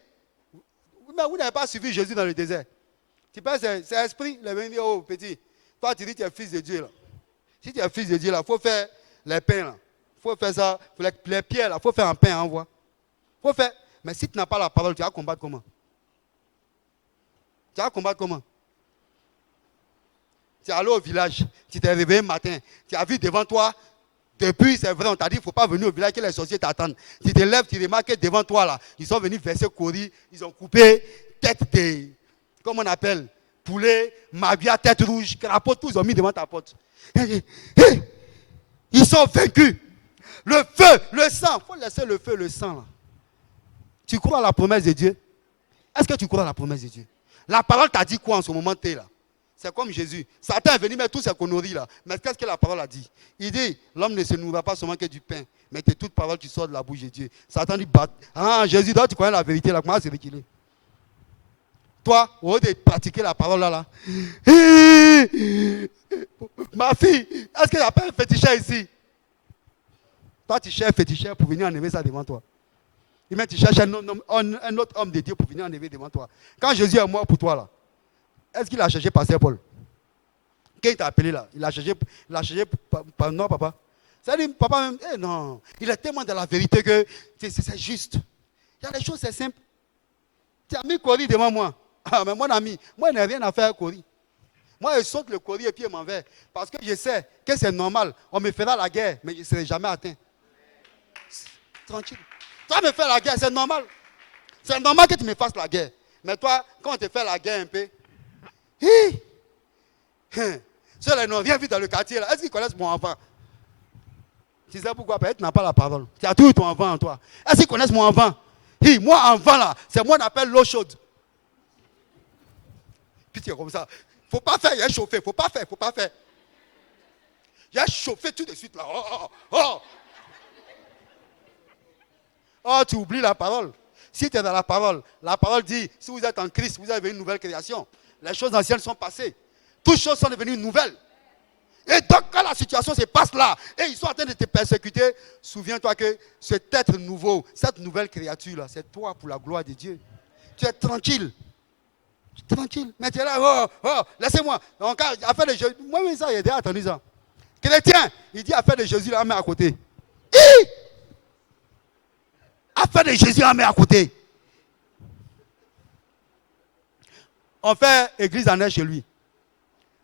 mais vous n'avez pas suivi Jésus dans le désert. Tu penses que c'est l'esprit, il vient dire, oh, petit, toi, tu dis que tu es fils de Dieu, là. Si tu es fils de Dieu, là, il faut faire les pains, là. Il faut faire ça, les pierres, là, il faut faire un pain, envoie. Il faut faire. Mais si tu n'as pas la parole, tu vas combattre comment? Tu vas combattre comment? Tu es allé au village, tu t'es réveillé un matin, tu as vu devant toi, depuis, c'est vrai, on t'a dit, il ne faut pas venir au village, que les sorciers t'attendent. Tu te lèves, tu remarques que devant toi, là, ils sont venus verser Cori, ils ont coupé tête de, comment on appelle, poulet, magua, tête rouge, crapaud, tout, ils ont mis devant ta porte. Ils sont vaincus. Le feu, le sang, il faut laisser le feu, le sang, là. Tu crois à la promesse de Dieu? Est-ce que tu crois à la promesse de Dieu? La parole t'a dit quoi en ce moment T là? C'est comme Jésus. Satan est venu mettre toutes ces conneries là. Mais qu'est-ce que la parole a dit? Il dit, l'homme ne se nourrit pas seulement que du pain, mais de toute parole qui sort de la bouche de Dieu. Satan dit, Jésus, toi tu connais la vérité là, comment c'est qu'il est? Toi, au lieu de pratiquer la parole là, ma fille, est-ce qu'il n'y a pas un féticheur ici? Toi tu cherches un féticheur pour venir enlever ça devant toi. Mais tu cherches un autre homme de Dieu pour venir enlever devant toi. Quand Jésus est mort pour toi là, est-ce qu'il a cherché Pasteur Paul? Quand il t'a appelé là, il a cherché non, papa. Ça dit, papa même, non. Il est tellement dans la vérité que c'est juste. Il y a des choses, c'est simple. Tu as mis Cori devant moi. Ah, mais mon ami, moi, je n'ai rien à faire avec Cori. Moi, je saute le Cori et puis je m'en vais. Parce que je sais que c'est normal. On me fera la guerre, mais je ne serai jamais atteint. Tranquille. Toi, me faire la guerre, c'est normal. C'est normal que tu me fasses la guerre. Mais toi, quand on te fait la guerre un peu, ceux-là n'ont rien vu dans le quartier. Est-ce qu'ils connaissent mon enfant? Tu sais pourquoi? Peut-être que tu n'as pas la parole. Tu as tout ton enfant en toi. Est-ce qu'ils connaissent mon enfant? Moi, enfant, là, c'est moi qu'on appelle l'eau chaude. Puis tu es comme ça. Il ne faut pas faire, il y a chauffé. Il ne faut pas faire, il ne faut pas faire. Il y a chauffé tout de suite là. Oh, tu oublies la parole. Si tu es dans la parole dit, si vous êtes en Christ, vous avez une nouvelle création. Les choses anciennes sont passées. Toutes choses sont devenues nouvelles. Et donc, quand la situation se passe là, et ils sont en train de te persécuter, souviens-toi que cet être nouveau, cette nouvelle créature-là, c'est toi pour la gloire de Dieu. Tu es tranquille. Tranquille. Mais tu es là, laissez-moi. Donc, affaire de Jésus, moi, ça, il a déjà attendu ça. Chrétien, il dit affaire de Jésus, là, met à côté. Affaire de Jésus, on met à côté. On fait église en air chez lui.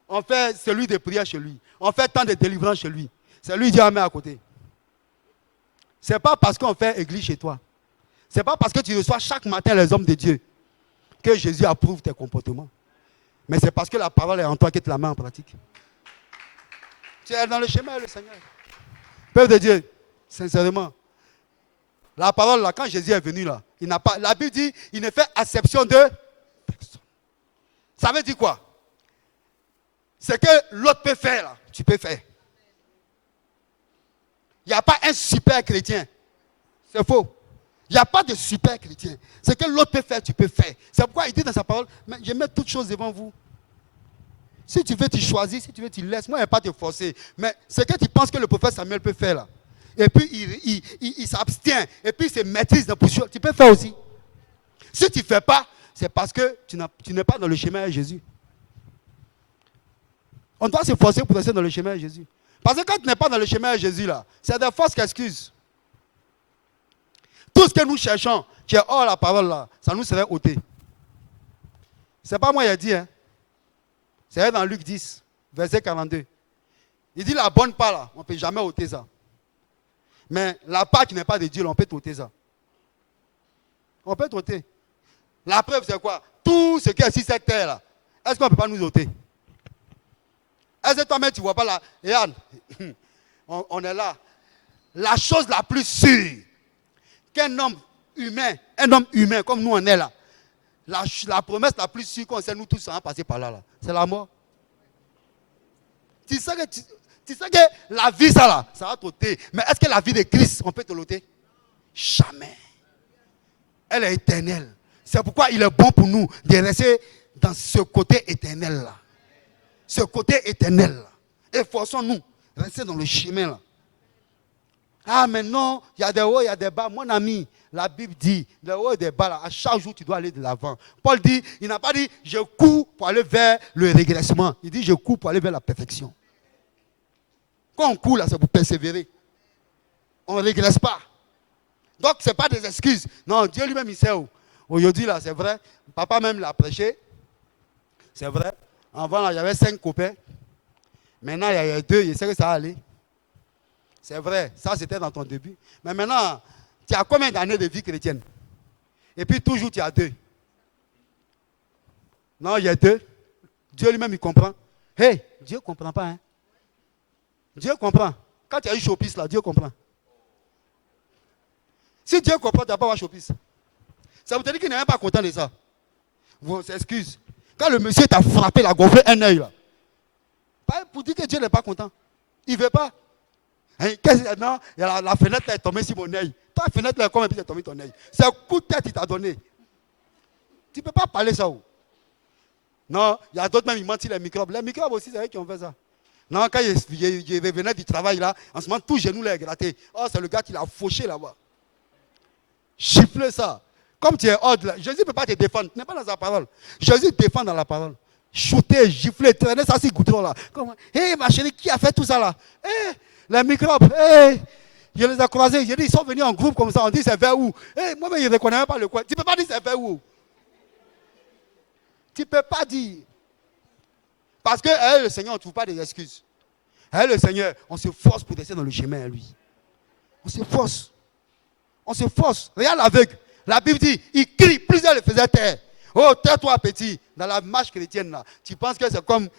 On fait celui de prière chez lui. On fait tant de délivrance chez lui. C'est lui qui on met à côté. Ce n'est pas parce qu'on fait église chez toi. Ce n'est pas parce que tu reçois chaque matin les hommes de Dieu que Jésus approuve tes comportements. Mais c'est parce que la parole est en toi que tu la mets en pratique. Tu es dans le chemin, le Seigneur. Peuple de Dieu, sincèrement, la parole, là, quand Jésus est venu, là, il n'a pas, la Bible dit, il ne fait acception de personne. Ça veut dire quoi? C'est que l'autre peut faire, là, tu peux faire. Il n'y a pas un super chrétien. C'est faux. Il n'y a pas de super chrétien. C'est que l'autre peut faire, tu peux faire. C'est pourquoi il dit dans sa parole, mais je mets toutes choses devant vous. Si tu veux, tu choisis. Si tu veux, tu laisses. Moi, je ne vais pas te forcer. Mais ce que tu penses que le prophète Samuel peut faire là, et puis il s'abstient, et puis il se maîtrise dans la position, tu peux faire aussi. Si tu ne fais pas, c'est parce que tu n'es pas dans le chemin de Jésus. On doit se forcer pour rester dans le chemin de Jésus. Parce que quand tu n'es pas dans le chemin de Jésus là, c'est des fausses excuses. Tout ce que nous cherchons, qui est hors la parole là, ça nous serait ôté. Ce n'est pas moi qui ai dit, hein. C'est dans Luc 10, verset 42. Il dit la bonne part là, on ne peut jamais ôter ça. Mais la part qui n'est pas de Dieu, on peut t'ôter ça. On peut t'ôter. La preuve c'est quoi? Tout ce qui est sur cette terre là, est-ce qu'on ne peut pas nous ôter? Est-ce que toi-même tu ne vois pas là? Regarde, on est là. La chose la plus sûre qu'un homme humain comme nous on est là, la promesse la plus sûre qu'on sait nous tous sans passer par là, c'est la mort. Tu sais que la vie ça va t'ôter. Mais est-ce que la vie de Christ, on peut te l'ôter? Jamais. Elle est éternelle. C'est pourquoi il est bon pour nous de rester dans ce côté éternel là. Ce côté éternel là. Efforçons-nous de rester dans le chemin là. Ah, mais non, il y a des hauts, il y a des bas. Mon ami, la Bible dit, les hauts et des bas, là, à chaque jour, tu dois aller de l'avant. Paul dit, il n'a pas dit, je cours pour aller vers le régressement. Il dit, je cours pour aller vers la perfection. Quand on court, là, c'est pour persévérer. On ne régresse pas. Donc, ce n'est pas des excuses. Non, Dieu lui-même, il sait où. Aujourd'hui, là, c'est vrai. Papa même l'a prêché. C'est vrai. Avant, là, il y avait 5 copains. Maintenant, il y a 2. Je sais que ça va aller. C'est vrai, ça c'était dans ton début. Mais maintenant, tu as combien d'années de vie chrétienne? Et puis toujours tu as 2. Non, il y a 2. Dieu lui-même il comprend. Hey, Dieu ne comprend pas. Hein? Dieu comprend. Quand tu as eu Chopis là, Dieu comprend. Si Dieu comprend, tu n'as pas avoir Chopis. Ça veut dire qu'il n'est même pas content de ça. Vous s'excuse. Quand le monsieur t'a frappé, il a gonflé un œil là. Pas pour dire que Dieu n'est pas content. Il ne veut pas. Non, la fenêtre là est tombée sur mon œil. Ta fenêtre là, comment est tombée ton œil? C'est un coup de tête qu'il t'a donné. Tu ne peux pas parler ça. Non, il y a d'autres même, ils mentent les microbes. Les microbes aussi, c'est eux qui ont fait ça. Non, quand je revenais du travail là, en ce moment, tout genou là est gratté. Oh, c'est le gars qui l'a fauché là-bas. Gifle ça. Comme tu es hors là, Jésus ne peut pas te défendre. Tu n'es pas dans sa parole. Jésus te défend dans la parole. Shooter, gifler, traîner ça, c'est goudron là. Hé, ma chérie, qui a fait tout ça là? Les microbes, je les ai croisés, j'ai dit, ils sont venus en groupe comme ça, on dit c'est vers où? Moi-même, je ne reconnais même pas le coin. Tu ne peux pas dire c'est vers où? Tu ne peux pas dire. Parce que le Seigneur, on ne trouve pas des excuses. Le Seigneur, on se force pour rester dans le chemin à lui. On se force. On se force. Regarde l'aveugle. La Bible dit, il crie, plusieurs le faisaient taire. Oh, tais-toi petit. Dans la marche chrétienne, là, tu penses que c'est comme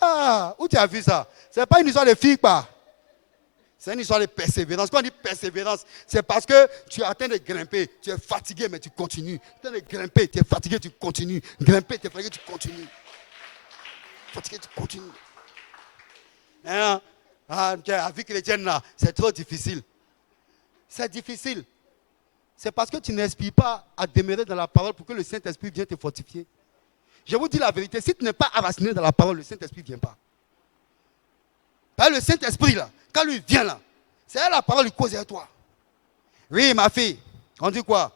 Ah, où tu as vu ça? Ce n'est pas une histoire de fille, pas. C'est une histoire de persévérance. Quand on dit persévérance, c'est parce que tu es en train de grimper. Tu es fatigué, mais tu continues. Tu es en train de grimper, tu es fatigué, tu continues. Grimper, tu es fatigué, tu continues. Fatigué, tu continues. La vie chrétienne, là, c'est trop difficile. C'est difficile. C'est parce que tu n'inspires pas à demeurer dans la parole pour que le Saint-Esprit vienne te fortifier. Je vous dis la vérité, si tu n'es pas enraciné dans la parole, le Saint-Esprit ne vient pas. Parce que le Saint-Esprit, là, quand lui vient là, c'est la parole qui cause à toi. Oui, ma fille, on dit quoi?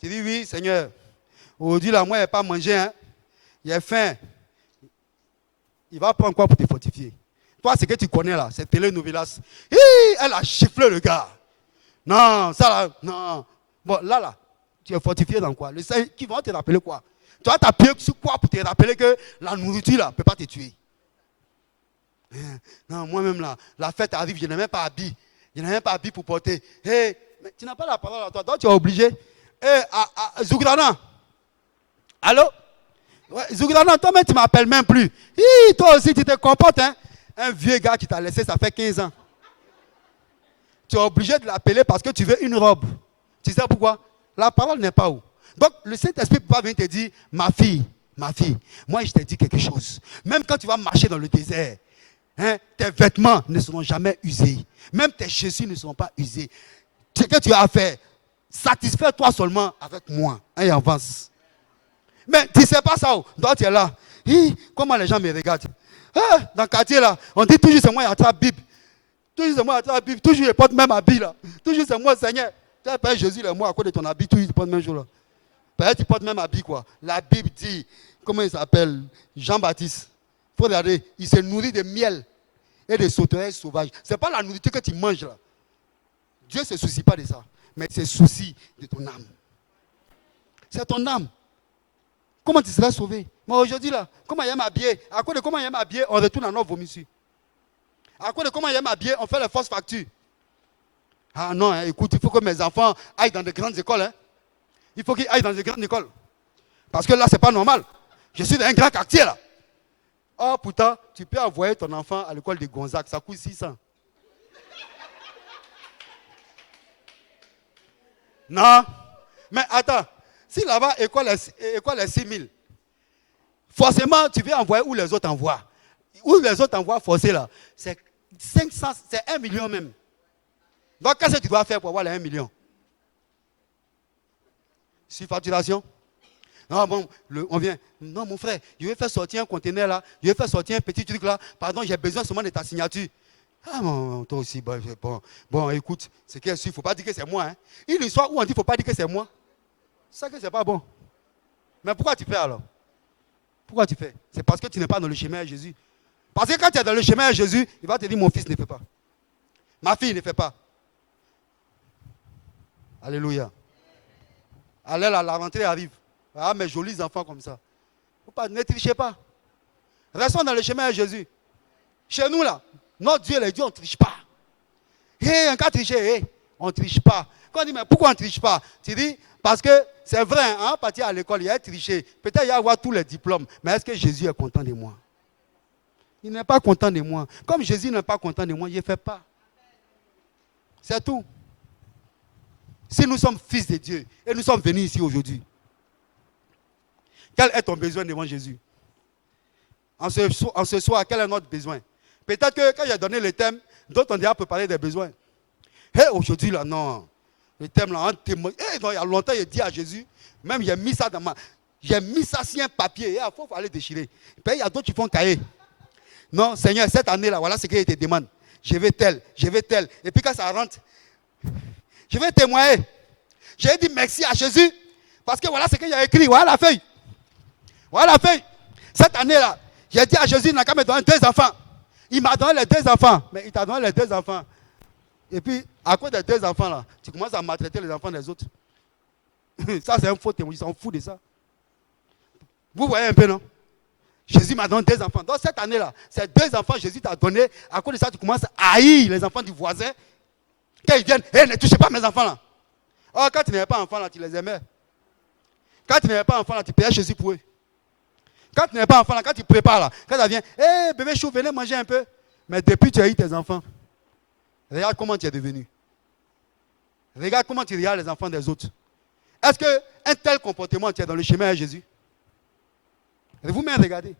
Tu dis oui, Seigneur. Aujourd'hui, là, moi, je n'ai pas mangé. Hein. Il a faim. Il va prendre quoi pour te fortifier? Toi, ce que tu connais là, c'est télénovelas. Elle a chifflé le gars. Non, ça là, non. Bon, là, tu es fortifié dans quoi? Le Seigneur, qui va te rappeler quoi? Tu vas t'appuyer sur quoi pour te rappeler que la nourriture là ne peut pas te tuer? Non, moi-même là, la fête arrive, je n'ai même pas habillé. Je n'ai même pas habillé pour porter. Mais tu n'as pas la parole à toi, donc tu es obligé. Zougrana. Allô? Ouais, Zougrana, toi-même tu ne m'appelles même plus. Toi aussi tu te comportes, hein? Un vieux gars qui t'a laissé, ça fait 15 ans. Tu es obligé de l'appeler parce que tu veux une robe. Tu sais pourquoi? La parole n'est pas où. Donc, le Saint-Esprit peut pas venir te dire, ma fille, moi je t'ai dit quelque chose. Même quand tu vas marcher dans le désert, tes vêtements ne seront jamais usés. Même tes chaussures ne seront pas usées. Ce que tu as à faire, Satisfais-toi seulement avec moi. Et avance. Mais tu ne sais pas ça. Donc tu es là. Comment les gens me regardent? Dans le quartier là, on dit toujours c'est moi qui attrape Bible. Toujours c'est moi qui attrape Bible. Toujours je porte même habit là. Toujours c'est moi, Seigneur. Tu as payé Jésus, moi à cause de ton habit, toujours tu portes même jour là. Peut-être tu portes même habit quoi. La Bible dit, comment il s'appelle? Jean-Baptiste. Il faut regarder, il se nourrit de miel et de sauterelles sauvages. Ce n'est pas la nourriture que tu manges là. Dieu ne se soucie pas de ça. Mais il se soucie de ton âme. C'est ton âme. Comment tu seras sauvé? Mais aujourd'hui là, comment il aime m'habiller? À cause de comment il aime m'habiller, on retourne à nos vomissures. À cause de comment il aime m'habiller, on fait les fausses factures. Ah non, hein, écoute, il faut que mes enfants aillent dans de grandes écoles. Hein. Il faut qu'ils aillent dans de grandes écoles. Parce que là, ce n'est pas normal. Je suis dans un grand quartier là. Oh, pourtant, tu peux envoyer ton enfant à l'école de Gonzague, ça coûte 600. Non. Mais attends, si là-bas, école est 6 000, forcément, tu veux envoyer où les autres envoient. Où les autres envoient forcé là, c'est 500, c'est 1 million même. Donc, qu'est-ce que tu dois faire pour avoir les 1 million? Surfacturation? Non, bon, on vient. Non, mon frère, je vais faire sortir un conteneur là, je vais faire sortir un petit truc là. Pardon, j'ai besoin seulement de ta signature. Ah, bon, toi aussi, bon, écoute, c'est qu'il ne faut pas dire que c'est moi. Hein. Une histoire où on dit qu'il ne faut pas dire que c'est moi. Ça que c'est pas bon. Mais pourquoi tu fais alors? Pourquoi tu fais? C'est parce que tu n'es pas dans le chemin à Jésus. Parce que quand tu es dans le chemin à Jésus, il va te dire, mon fils ne fait pas. Ma fille ne fait pas. Alléluia. Allez là, la rentrée arrive. Ah, mes jolis enfants comme ça. Ne trichez pas. Restons dans le chemin à Jésus. Chez nous là, notre Dieu, les dieux, on ne triche pas. On peut tricher, on ne triche pas. Quand on dit, mais pourquoi on ne triche pas? Tu dis, parce que c'est vrai, hein, partir à l'école, il y a triché. Peut-être il y a avoir tous les diplômes. Mais est-ce que Jésus est content de moi? Il n'est pas content de moi. Comme Jésus n'est pas content de moi, je ne fais pas. C'est tout. Si nous sommes fils de Dieu et nous sommes venus ici aujourd'hui, quel est ton besoin devant Jésus? En ce soir, quel est notre besoin? Peut-être que quand j'ai donné le thème, d'autres ont déjà préparé des besoins. Aujourd'hui, là, non. Le thème, là, non, il y a longtemps, j'ai dit à Jésus, même j'ai mis ça j'ai mis ça sur un papier. Il faut aller déchirer. Puis il y a d'autres qui font cahier. Non, Seigneur, cette année-là, voilà ce qu'il te demande. Je veux tel, je veux tel. Et puis quand ça rentre, je vais témoigner. J'ai dit merci à Jésus. Parce que voilà ce qu'il a écrit. Voilà la feuille. Voilà la feuille. Cette année-là, j'ai dit à Jésus, il n'a qu'à me donner 2 enfants. Il m'a donné les 2 enfants. Mais il t'a donné les 2 enfants. Et puis, à cause des 2 enfants, là, tu commences à maltraiter les enfants des autres. Ça, c'est un faux témoin. Ils s'en foutent de ça. Vous voyez un peu, non? Jésus m'a donné 2 enfants. Donc, cette année-là, ces 2 enfants, Jésus t'a donné. À cause de ça, tu commences à haïr les enfants du voisin. Quand ils viennent, ne touchez pas mes enfants, là. Oh, quand tu n'avais pas enfant, là, tu les aimais. Quand tu n'avais pas enfant, là, tu payais Jésus pour eux. Quand tu n'avais pas enfant, là, quand tu prépares, là, quand ça vient, bébé chou, venez manger un peu. Mais depuis, tu as eu tes enfants. Regarde comment tu es devenu. Regarde comment tu regardes les enfants des autres. Est-ce qu'un tel comportement, tu es dans le chemin à Jésus? Vous-même, regardez.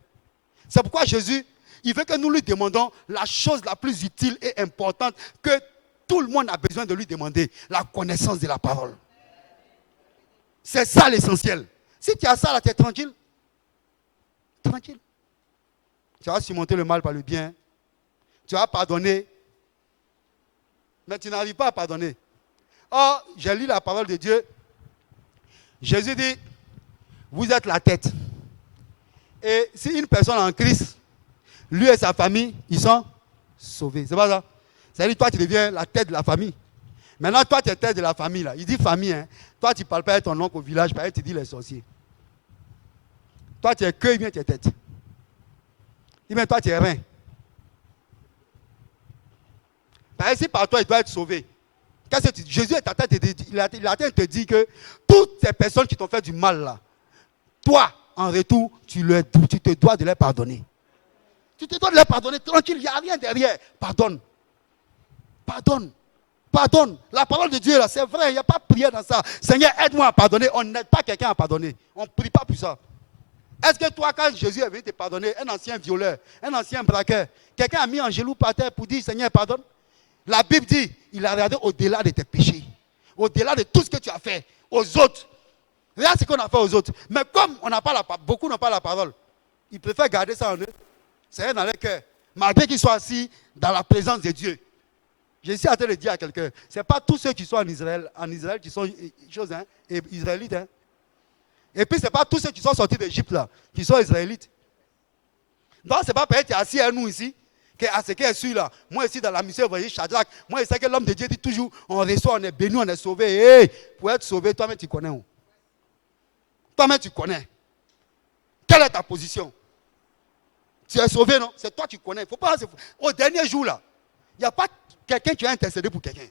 C'est pourquoi Jésus, il veut que nous lui demandons la chose la plus utile et importante que tout le monde a besoin de lui demander, la connaissance de la parole. C'est ça l'essentiel. Si tu as ça, là, tu es tranquille. Tranquille. Tu vas surmonter le mal par le bien. Tu vas pardonner. Mais tu n'arrives pas à pardonner. Or, j'ai lu la parole de Dieu. Jésus dit, vous êtes la tête. Et si une personne en Christ, lui et sa famille, ils sont sauvés. C'est pas ça? C'est-à-dire, toi, tu deviens la tête de la famille. Maintenant, toi, tu es tête de la famille. Là. Il dit famille. Hein. Toi, tu ne parles pas avec ton oncle au village, parce que tu dis les sorciers. Toi, tu es queue, il vient, tu es tête. Il vient, toi, tu es rein. Parce que si par toi, il doit être sauvé. Jésus est à tête, il a te dit que toutes ces personnes qui t'ont fait du mal, là, toi, en retour, tu te dois de les pardonner. Tu te dois de les pardonner tranquille, il n'y a rien derrière. Pardonne. Pardonne. Pardonne. La parole de Dieu, là, c'est vrai, il n'y a pas de prière dans ça. Seigneur, aide-moi à pardonner. On n'aide pas quelqu'un à pardonner. On ne prie pas pour ça. Est-ce que toi, quand Jésus est venu te pardonner, un ancien violeur, un ancien braqueur, quelqu'un a mis un genou par terre pour dire, Seigneur, pardonne? La Bible dit, il a regardé au-delà de tes péchés. au-delà de tout ce que tu as fait aux autres. Regarde ce qu'on a fait aux autres. Mais comme on n'a pas beaucoup n'ont pas la parole, ils préfèrent garder ça en eux. C'est rien dans leur cœur. Malgré qu'ils soient assis dans la présence de Dieu. Je suis en train de dire à quelqu'un, ce n'est pas tous ceux qui sont en Israël qui sont israélites. Hein. Et puis ce n'est pas tous ceux qui sont sortis d'Égypte là, qui sont israélites. Donc ce n'est pas peut-être assis à nous ici, à ce qui est sûr là. Moi ici dans la mission, vous voyez, Shadrach, moi je sais que l'homme de Dieu dit toujours, on reçoit, on est béni, on est sauvé. Hey, pour être sauvé, toi-même tu connais où? Toi-même tu connais. Quelle est ta position? Tu es sauvé, non? C'est toi qui connais. Faut pas, au dernier jour là, il n'y a pas quelqu'un qui a intercédé pour quelqu'un.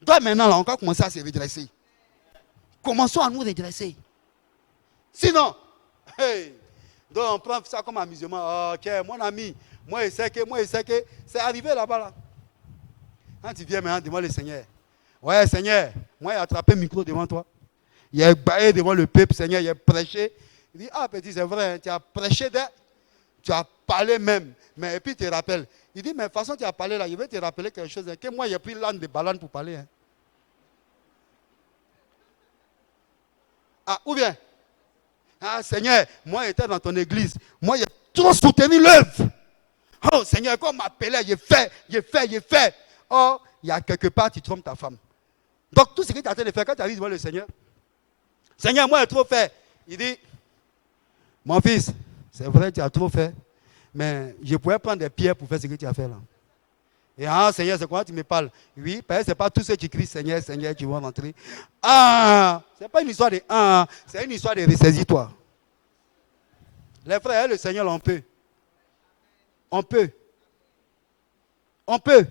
Donc maintenant là, on va commencer à se redresser. Commençons à nous redresser. Sinon, hey, donc on prend ça comme amusement. Ok, mon ami, moi je sais que c'est arrivé là-bas là. Quand tu viens maintenant devant le Seigneur, ouais Seigneur, moi j'ai attrapé le micro devant toi. Il a baillé devant le peuple, Seigneur, il a prêché. Il dit, ah petit, c'est vrai, hein, tu as prêché, tu as parlé même. Mais et puis tu te rappelles. Il dit, mais de toute façon tu as parlé là, je vais te rappeler quelque chose. Hein, que moi j'ai pris l'âne de ballon pour parler. Hein. Ah, ou bien, ah Seigneur, moi j'étais dans ton église. Moi j'ai trop soutenu l'œuvre. Oh Seigneur, quand on m'appelait, j'ai fait. Oh, il y a quelque part, tu trompes ta femme. Donc tout ce que tu as en train de faire, quand tu arrives devant le Seigneur, Seigneur, moi j'ai trop fait. Il dit, mon fils, c'est vrai, tu as trop fait. Mais je pourrais prendre des pierres pour faire ce que tu as fait là. Et ah, Seigneur, c'est quoi tu me parles? Oui, parce que ce n'est pas tous ceux qui crient Seigneur, Seigneur qui vont rentrer. Ah, ce n'est pas une histoire de ah, c'est une histoire de ressaisis-toi. Les frères, le Seigneur, on peut. On peut. On peut.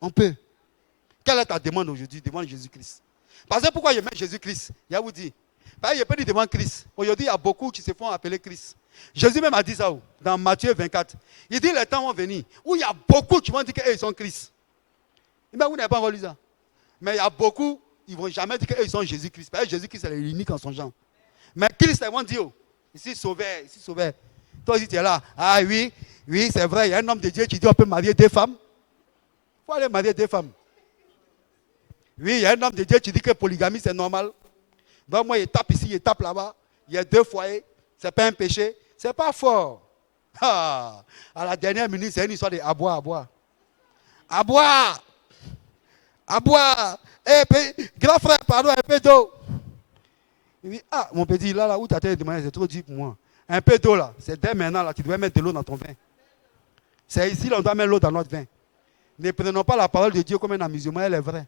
On peut. Quelle est ta demande aujourd'hui? Demande Jésus-Christ. Parce que pourquoi je mets Jésus-Christ? Je vous dis. Parce que je peux dire devant Christ. Aujourd'hui, il y a beaucoup qui se font appeler Christ. Jésus même a dit ça dans Matthieu 24. Il dit les temps vont venir où il y a beaucoup qui vont dire qu'ils sont Christ. Mais vous n'avez pas entendu ça. Mais il y a beaucoup, ils ne vont jamais dire qu'ils sont Jésus-Christ. Parce que Jésus-Christ est l'unique en son genre. Mais Christ, ils vont dire, ici sauveur, ici sauveur. Toi aussi tu es là. Ah oui, c'est vrai, il y a un homme de Dieu qui dit on peut marier deux femmes. Il faut aller marier deux femmes. Oui, il y a un homme de Dieu qui dit que polygamie c'est normal. Donc moi, il tape ici, il tape là-bas. Il y a deux foyers. Ce n'est pas un péché. Ce n'est pas fort. Ah, à la dernière minute, c'est une histoire de à boire, à boire. À boire. À boire. Eh, grand frère, pardon, un peu d'eau. Il dit, ah, mon petit, là où tu as été demandé, c'est trop dur pour moi. Un peu d'eau là, c'est dès maintenant, là, tu dois mettre de l'eau dans ton vin. C'est ici, là, on doit mettre l'eau dans notre vin. Ne prenons pas la parole de Dieu comme un amusement, elle est vraie.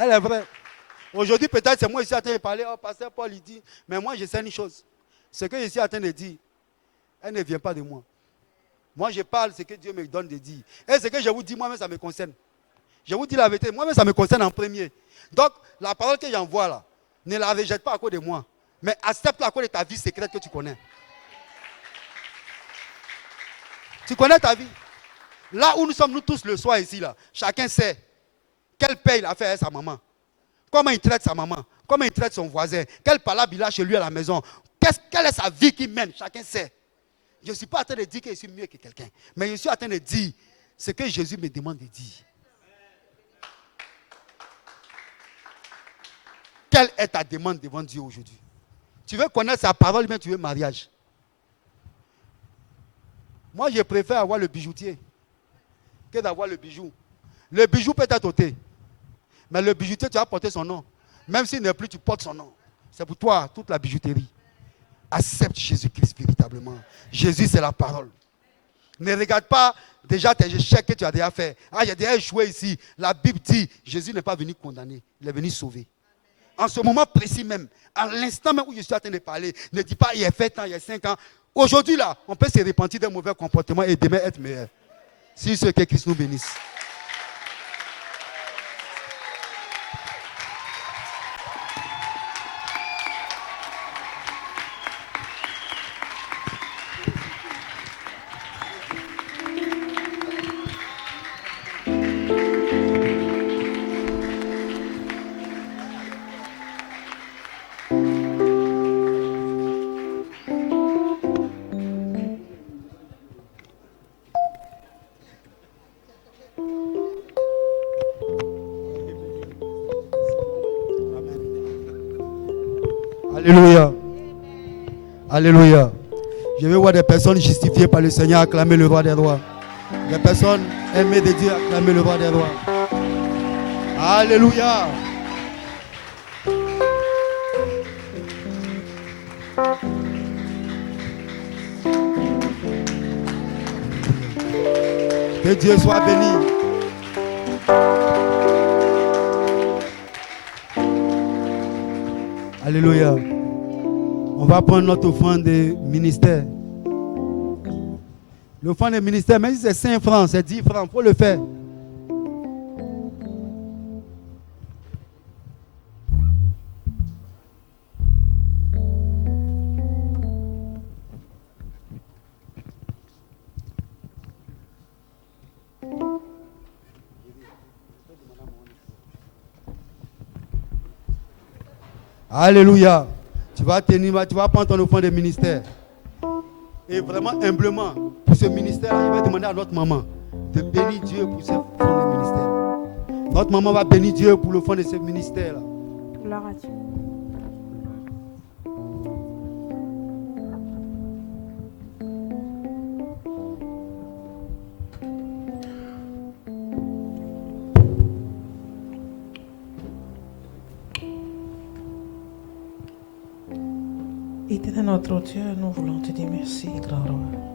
Elle est vraie. Aujourd'hui, peut-être, c'est moi ici en train de parler. Oh, pasteur Paul, il dit. Mais moi, je sais une chose. Ce que je suis en train de dire, elle ne vient pas de moi. Moi, je parle ce que Dieu me donne de dire. Et ce que je vous dis, moi-même, ça me concerne. Je vous dis la vérité. Moi-même, ça me concerne en premier. Donc, la parole que j'envoie là, ne la rejette pas à cause de moi. Mais accepte-la à cause de ta vie secrète que tu connais. Tu connais ta vie. Là où nous sommes, nous tous, le soir ici, là, chacun sait quel père il a fait à sa maman. Comment il traite sa maman. Comment il traite son voisin. Quelle palabre il a chez lui à la maison. Quelle est sa vie qu'il mène. Chacun sait. Je ne suis pas en train de dire que je suis mieux que quelqu'un. Mais je suis en train de dire ce que Jésus me demande de dire. Quelle est ta demande devant Dieu aujourd'hui? Tu veux connaître sa parole, mais tu veux mariage. Moi, je préfère avoir le bijoutier que d'avoir le bijou. Le bijou peut être ôté. Mais le bijoutier, tu as porté son nom. Même s'il n'est plus, tu portes son nom. C'est pour toi, toute la bijouterie. Accepte Jésus-Christ véritablement. Jésus, c'est la parole. Ne regarde pas déjà tes échecs que tu as déjà fait. Ah, j'ai déjà échoué ici. La Bible dit, Jésus n'est pas venu condamner. Il est venu sauver. En ce moment précis même, à l'instant même où je suis en train de parler, ne dis pas, il y a fait ans, il y a 5 ans. Aujourd'hui, là, on peut se repentir d'un mauvais comportement et demain être meilleur. Si ce que Christ nous bénisse. Alléluia. Alléluia. Je vais voir des personnes justifiées par le Seigneur acclamer le roi des rois. Des personnes aimées de Dieu acclamer le roi des rois. Alléluia. Que Dieu soit béni. Alléluia. On va prendre notre offrande de ministère. L'offrande de ministère, même si c'est 5 francs, c'est 10 francs, il faut le faire. Alléluia. Tu vas tenir, tu vas prendre ton offrande de ministère. Et vraiment humblement, pour ce ministère, il va demander à notre maman de bénir Dieu pour ce fond de ministère. Notre maman va bénir Dieu pour le fond de ce ministère. Gloire à Dieu. Éternel notre Dieu, nous voulons te dire merci, grand roi.